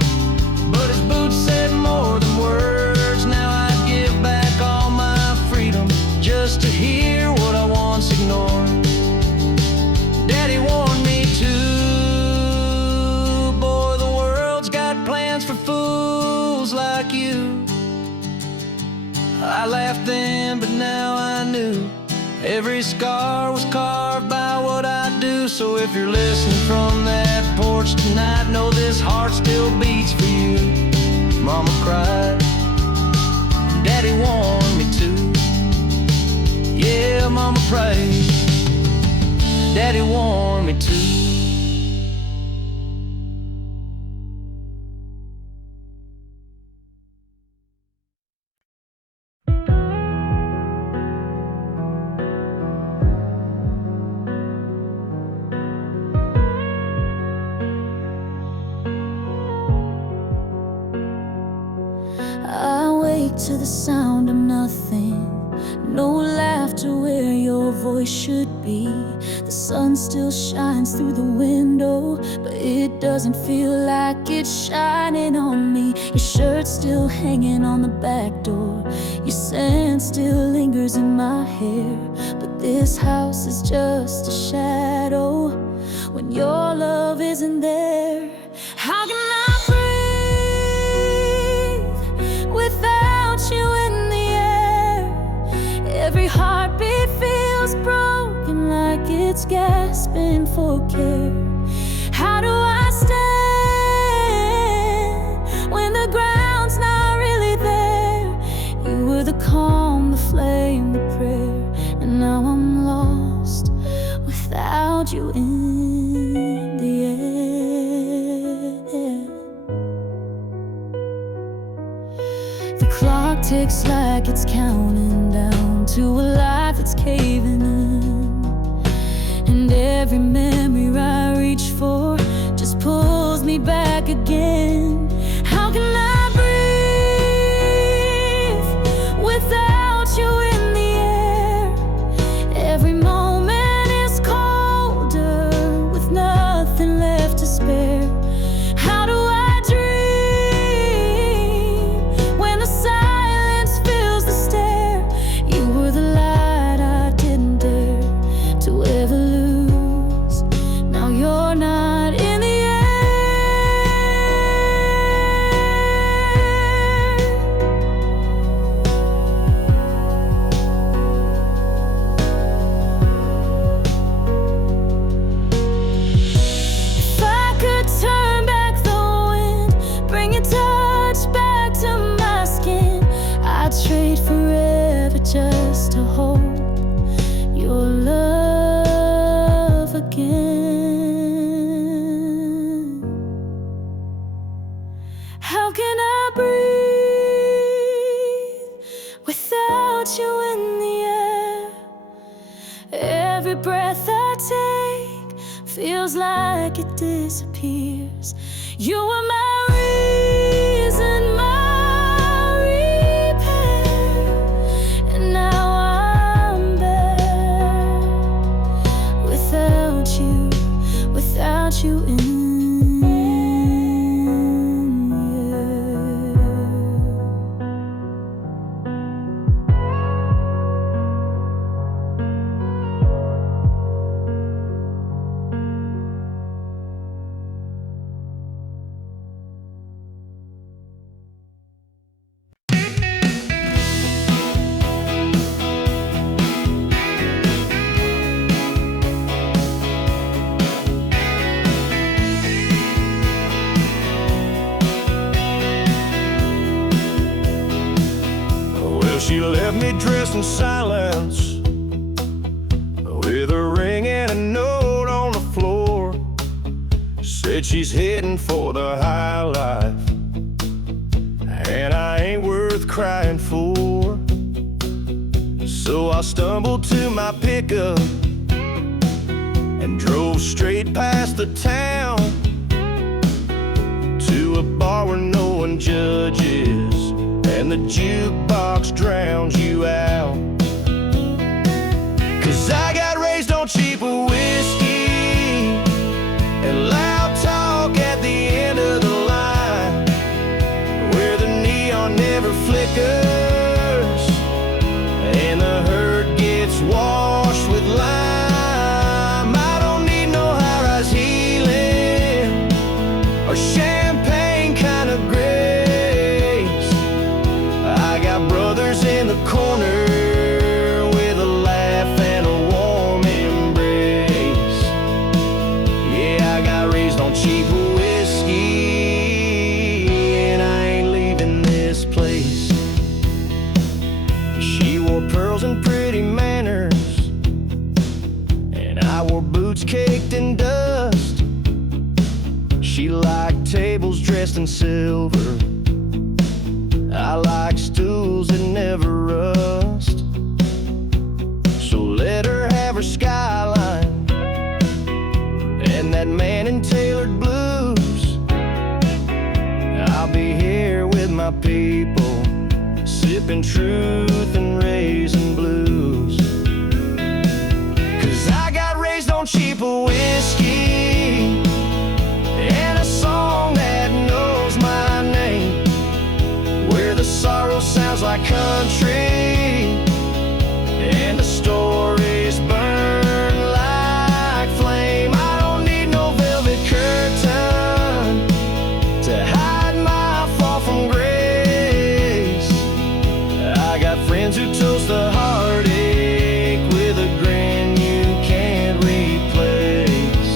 but his boots said more than words. Now I'd give back all my freedom just to hear what I once ignored. Daddy warned me too, boy, the world's got plans for fools like you. I laughed then, but now I knew every scar was carved by what I do. So if you're listening from that porch tonight, know this heart still beats for you. Mama cried, Daddy warned me too. Yeah, Mama prayed, Daddy warned me too. I wake to the sound of nothing, no laughter where your voice should be. The sun still shines through the window, but it doesn't feel like it's shining on me. Your shirt's still hanging on the back door, your scent still lingers in my hair. But this house is just a shadow when your love isn't there. How can I breathe without you in the air? Every heartbeat feels broken, like it's gasping for care. How do I stand when the ground's not really there? You were the calm, the flame, the prayer, and now I'm lost without you in the air. The clock ticks like it's counting down to a life that's caving in, Every breath I take feels like it disappears. You were my reason, my repair, and now I'm bare without you in here. She left me dressed in silence, with a ring and a note on the floor. Said she's heading for the high life, and I ain't worth crying for. So I stumbled to my pickup and drove straight past the town to a bar where no one judges, and the jukebox drowns you out. 'Cause I got raised on cheap whiskey and loud talk at the end of the line, where the neon never flickers and the hurt gets washed with lime. I don't need no high-rise healing or champagne kind of grace. Brothers in the corner with a laugh and a warm embrace. Yeah, I got raised on cheap whiskey, and I ain't leaving this place. She wore pearls and pretty manners, and I wore boots caked in dust. She liked tables dressed in silver, I like stools that never rust. So let her have her skyline and that man in tailored blues. I'll be here with my people, sipping truth and raising blues. 'Cause I got raised on cheap whiskey and a song that knows my name, where the sorrow sounds like country and the stories burn like flame. I don't need no velvet curtain to hide my fall from grace. I got friends who toast the heartache with a grin you can't replace.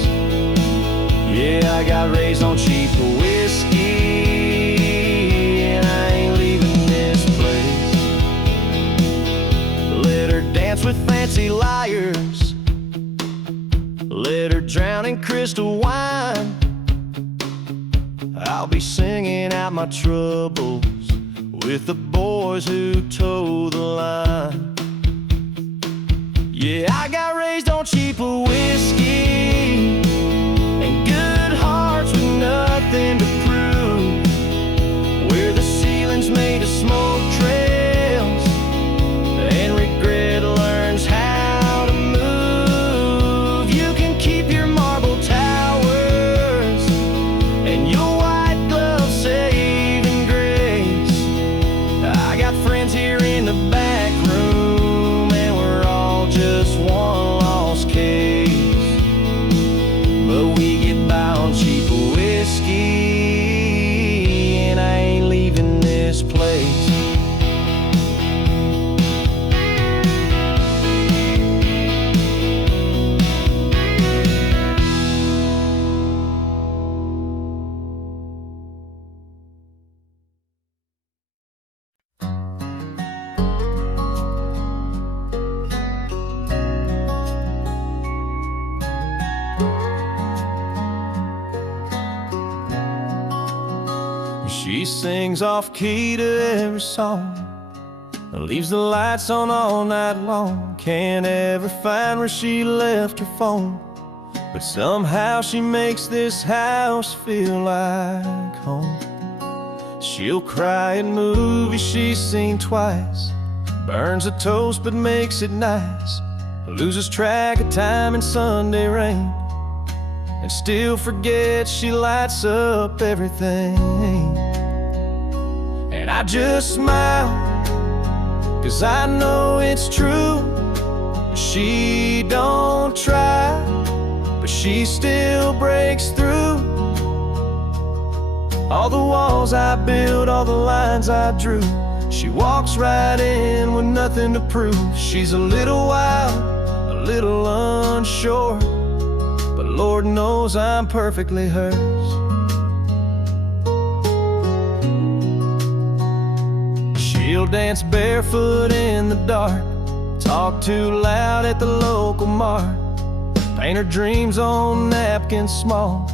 Yeah, I got raised on cheap whiskey, with fancy liars. Let her drown in crystal wine. I'll be singing out my troubles with the boys who toe the line. Yeah, I got raised on cheap whiskey and good hearts with nothing to prove, where the ceiling's made of smoke trails and regret learns how to move. You can keep your marble towers and your white gloves saving grace. I got friends here in the back room, and we're all just one lost case, but we get by on cheap whiskey, and I ain't leaving this place. She sings off key to every song, Leaves the lights on all night long. Can't ever find where she left her phone, but somehow she makes this house feel like home. She'll cry at movies she's seen twice, burns a toast but makes it nice, loses track of time in Sunday rain, and still forgets she lights up everything. And I just smile, 'cause I know it's true. She don't try, but she still breaks through. All the walls I built, all the lines I drew, she walks right in with nothing to prove. She's a little wild, a little unsure, but Lord knows I'm perfectly hers. She'll dance barefoot in the dark, talk too loud at the local mart, paint her dreams on napkins small,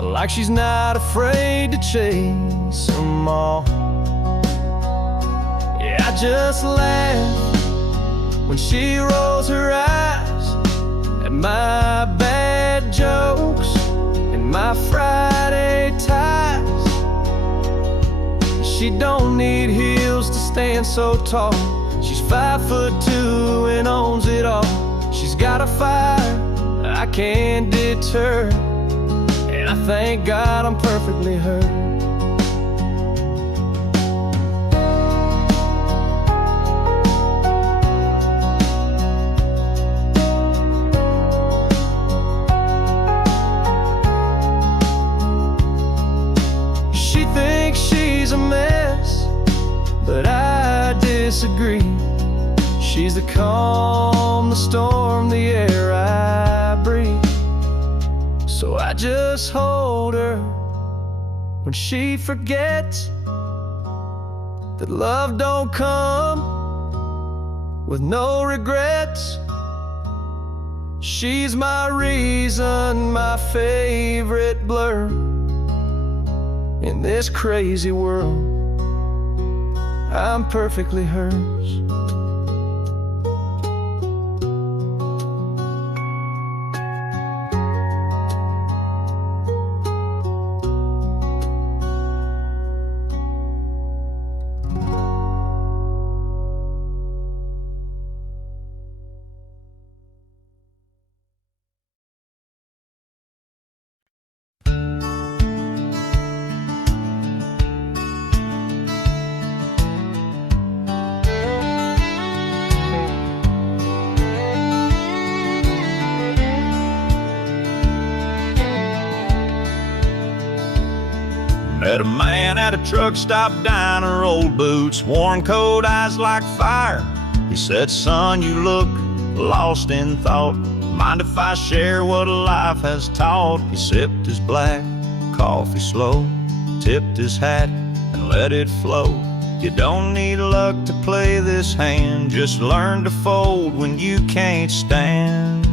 like she's not afraid to chase them all. Yeah, I just laugh when she rolls her eyes at my bad jokes and my Friday ties. She don't need heels to stand so tall. She's 5'2" and owns it all. She's got a fire I can't deter, and I thank God I'm perfectly her. She thinks she's a mess, but I disagree. She's the calm, the storm, the air I breathe. So I just hold her when she forgets that love don't come with no regrets. She's my reason, my favorite blur in this crazy world. I'm perfectly hers. Met a man at a truck stop diner, old boots, worn coat, eyes like fire. He said, "Son, you look lost in thought. Mind if I share what life has taught?" He sipped his black coffee slow, tipped his hat and let it flow. You don't need luck to play this hand, just learn to fold when you can't stand.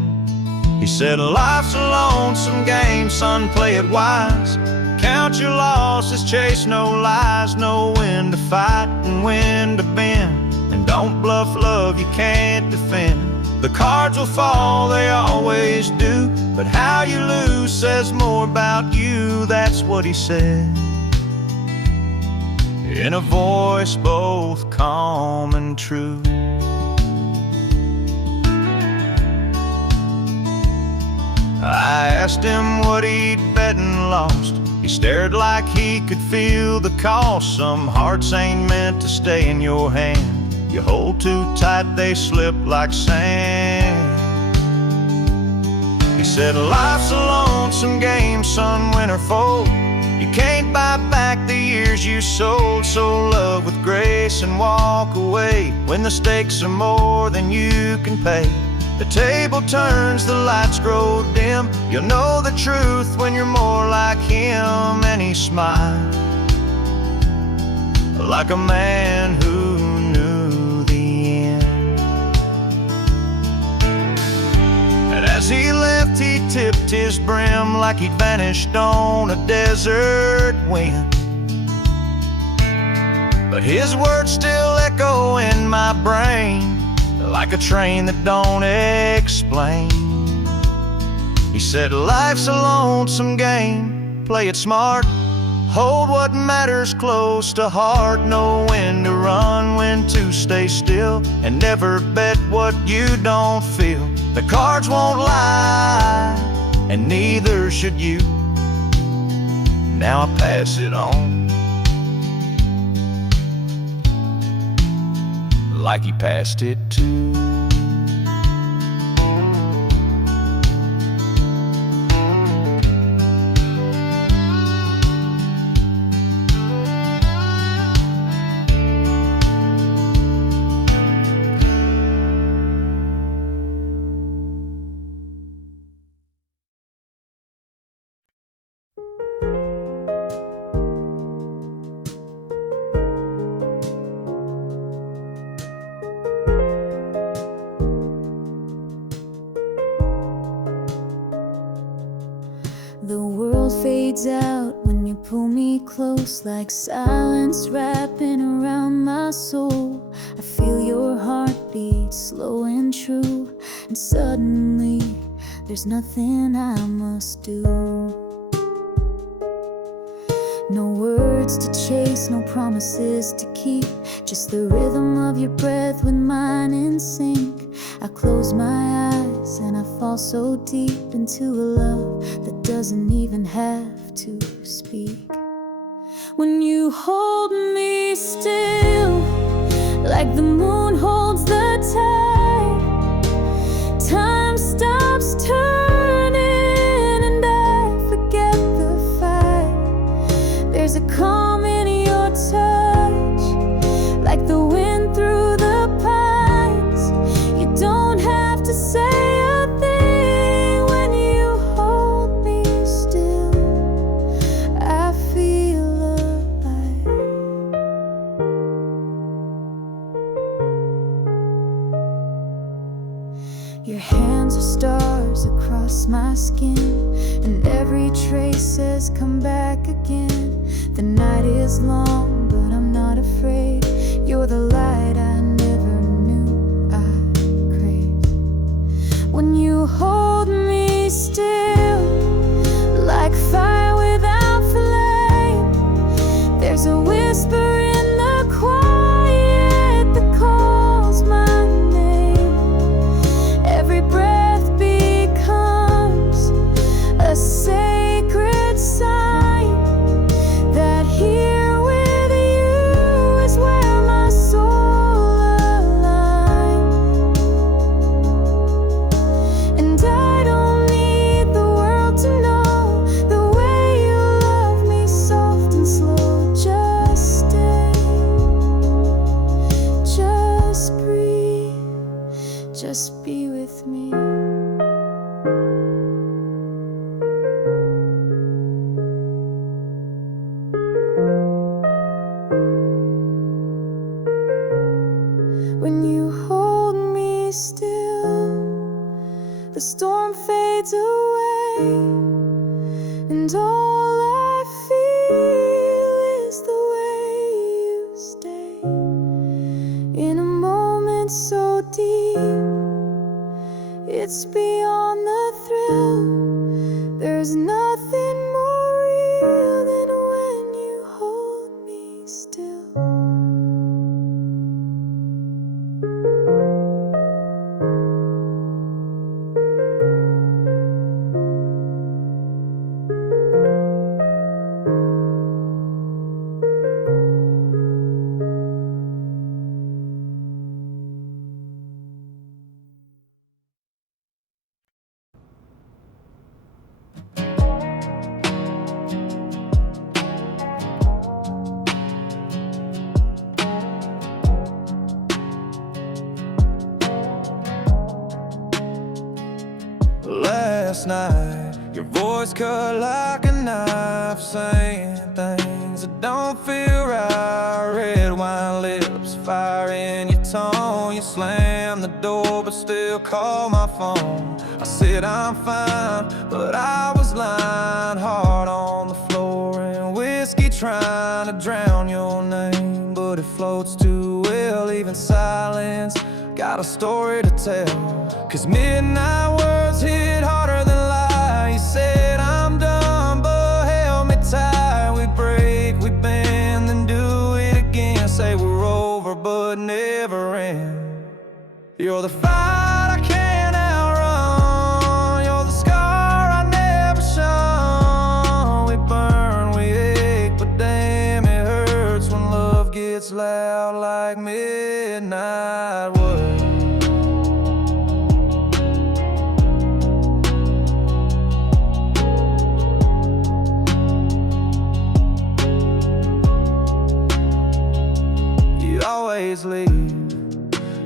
He said, "Life's a lonesome game, son, play it wise. Count your losses, chase no lies, know when to fight and when to bend, and don't bluff love you can't defend. The cards will fall, they always do, but how you lose says more about you." That's what he said, in a voice both calm and true. I asked him what he'd bet and lost. He stared like he could feel the cost. Some hearts ain't meant to stay in your hand. You hold too tight, they slip like sand. He said, "Life's a lonesome game, son, win or fold. You can't buy back the years you sold. So love with grace and walk away when the stakes are more than you can pay. The table turns, the lights grow dim. You'll know the truth when you're more like him." And he smiled like a man who knew the end. And as he left, he tipped his brim like he'd vanished on a desert wind. but his words still echo in my brain like a train that don't explain. He said, life's a lonesome game, play it smart, hold what matters close to heart. Know when to run, when to stay still, and never bet what you don't feel. The cards won't lie, and neither should you. Now I pass it on, like he passed it too. The world fades out when you pull me close, like silence wrapping around my soul. I feel your heartbeat slow and true, and suddenly there's nothing I must do. No words to chase, no promises to keep, just the rhythm of your breath with mine in sync. I close my eyes and I fall so deep into a love that doesn't even have to speak. When you hold me still, like the moon holds the tide, time stops turning and I forget the fight. There's a calm in your touch, like the wind through the pines. You don't have to say a thing when you hold me still. I feel alive. Your hands are stars across my skin, and every trace says come back again. The night is long, but I'm not afraid. You're the light I never knew I craved. When you hold me still, like fire without flame, there's a whisper in the quiet that calls my name. Every breath becomes a sacred sign that here with you is where my soul aligns. And I don't need the world to know the way you love me, soft and slow. Just stay, just breathe, just be with me. When you hold me still, the storm fades away, and all I feel is the way you stay. In a moment so deep, it's beyond the thrill. There's nothing more real than when you hold me still. Last night, your voice cut like a knife, saying things that don't feel right. Red wine lips, fire in your tone. You slammed the door but still call my phone. I said I'm fine, but I was lying. Hard on the floor and whiskey trying to drown your name. But but it floats too well. Even silence got a story to tell. 'Cause midnight words hit harder than lies. He said, I'm done, but held me tight. We break, we bend, then do it again. Say we're over, but never end. You're the fight I can't outrun. You're the scar I never shun. We burn, we ache, but damn, it hurts when love gets loud like midnight words. You always leave,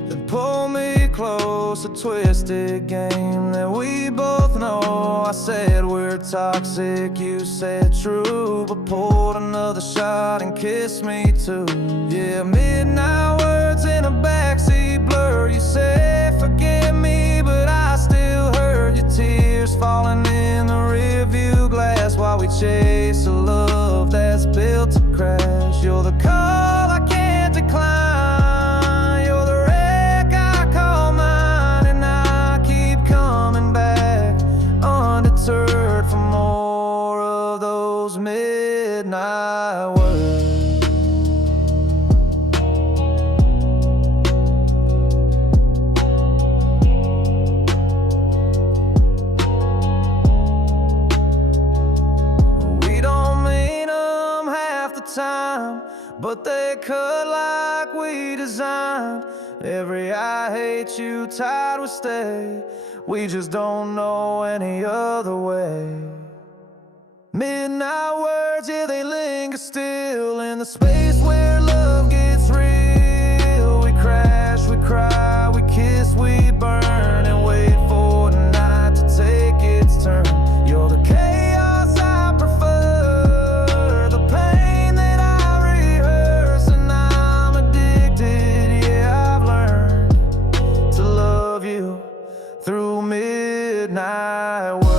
then pull me close. A twisted game that we both know. I said we're toxic, you said true, but pulled another shot and kissed me too. Yeah, midnight words in a backseat blur. You said forgive me, but I still heard your tears falling in the rearview glass while we chase a love that's built to crash. You're the call I can't decline. You're the wreck I call mine, and I keep coming back undeterred for more of those midnight words. We don't mean them half the time, but they cut like we designed. Every I hate you tied will stay. We just don't know any other way. Midnight words, yeah, they linger still in the space where love gets real. We crash, we cry, we kiss, we burn, and wait for the night to take its turn. You're the chaos I prefer, the pain that I rehearse, and I'm addicted. Yeah, I've learned to love you through midnight words.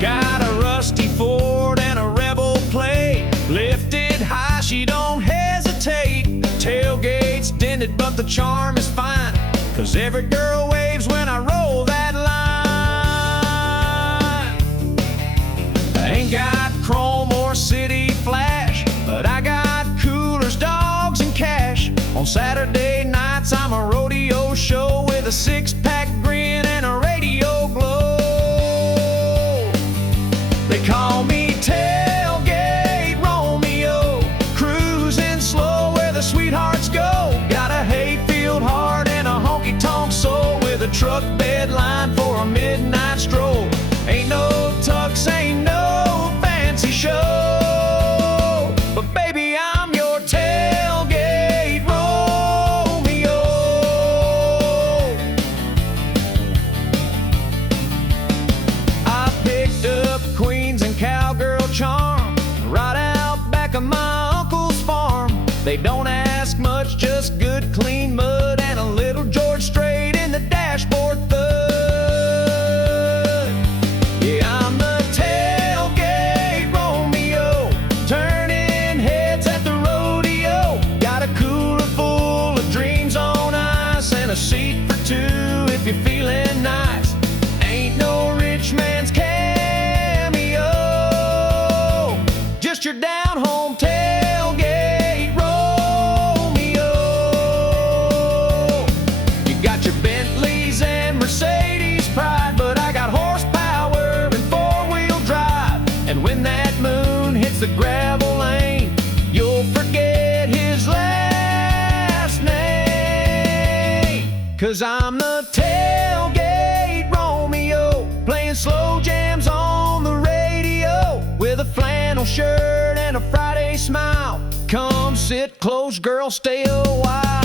Got a rusty Ford and a Rebel plate, lifted high, she don't hesitate. Tailgate's dented, but the charm is fine, 'cause every girl waves when I roll that line. I ain't got chrome or city flash, but I got coolers, dogs, and cash. On Saturday nights I'm a rodeo show with a six-pack grin and a radio glow. They call me Tailgate Romeo, cruising slow where the sweethearts go. Got a hayfield heart and a honky-tonk soul, with a truck bed line for a midnight stroll. Ain't no tux, ain't no fancy show, but baby, I'm your tailgate Romeo. I picked up Queens and cowgirl charm right out back of my uncle's farm. They don't ask much, just good clean mud and a little George Strait in the dashboard thud. Yeah, I'm the tailgate Romeo, turning heads at the rodeo. Got a cooler full of dreams on ice and a seat for two if you're feeling nice. Ain't no rich man's cameo, just your down-home tailgate Romeo. You got your Bentleys and Mercedes pride, but I got horsepower and four-wheel drive. And when that moon hits the gravel lane, you'll forget his last name. 'Cause I'm the tailgate Romeo, playing slow jams on the radio, with a flannel shirt and a Friday smile. sit close, girl, stay a while.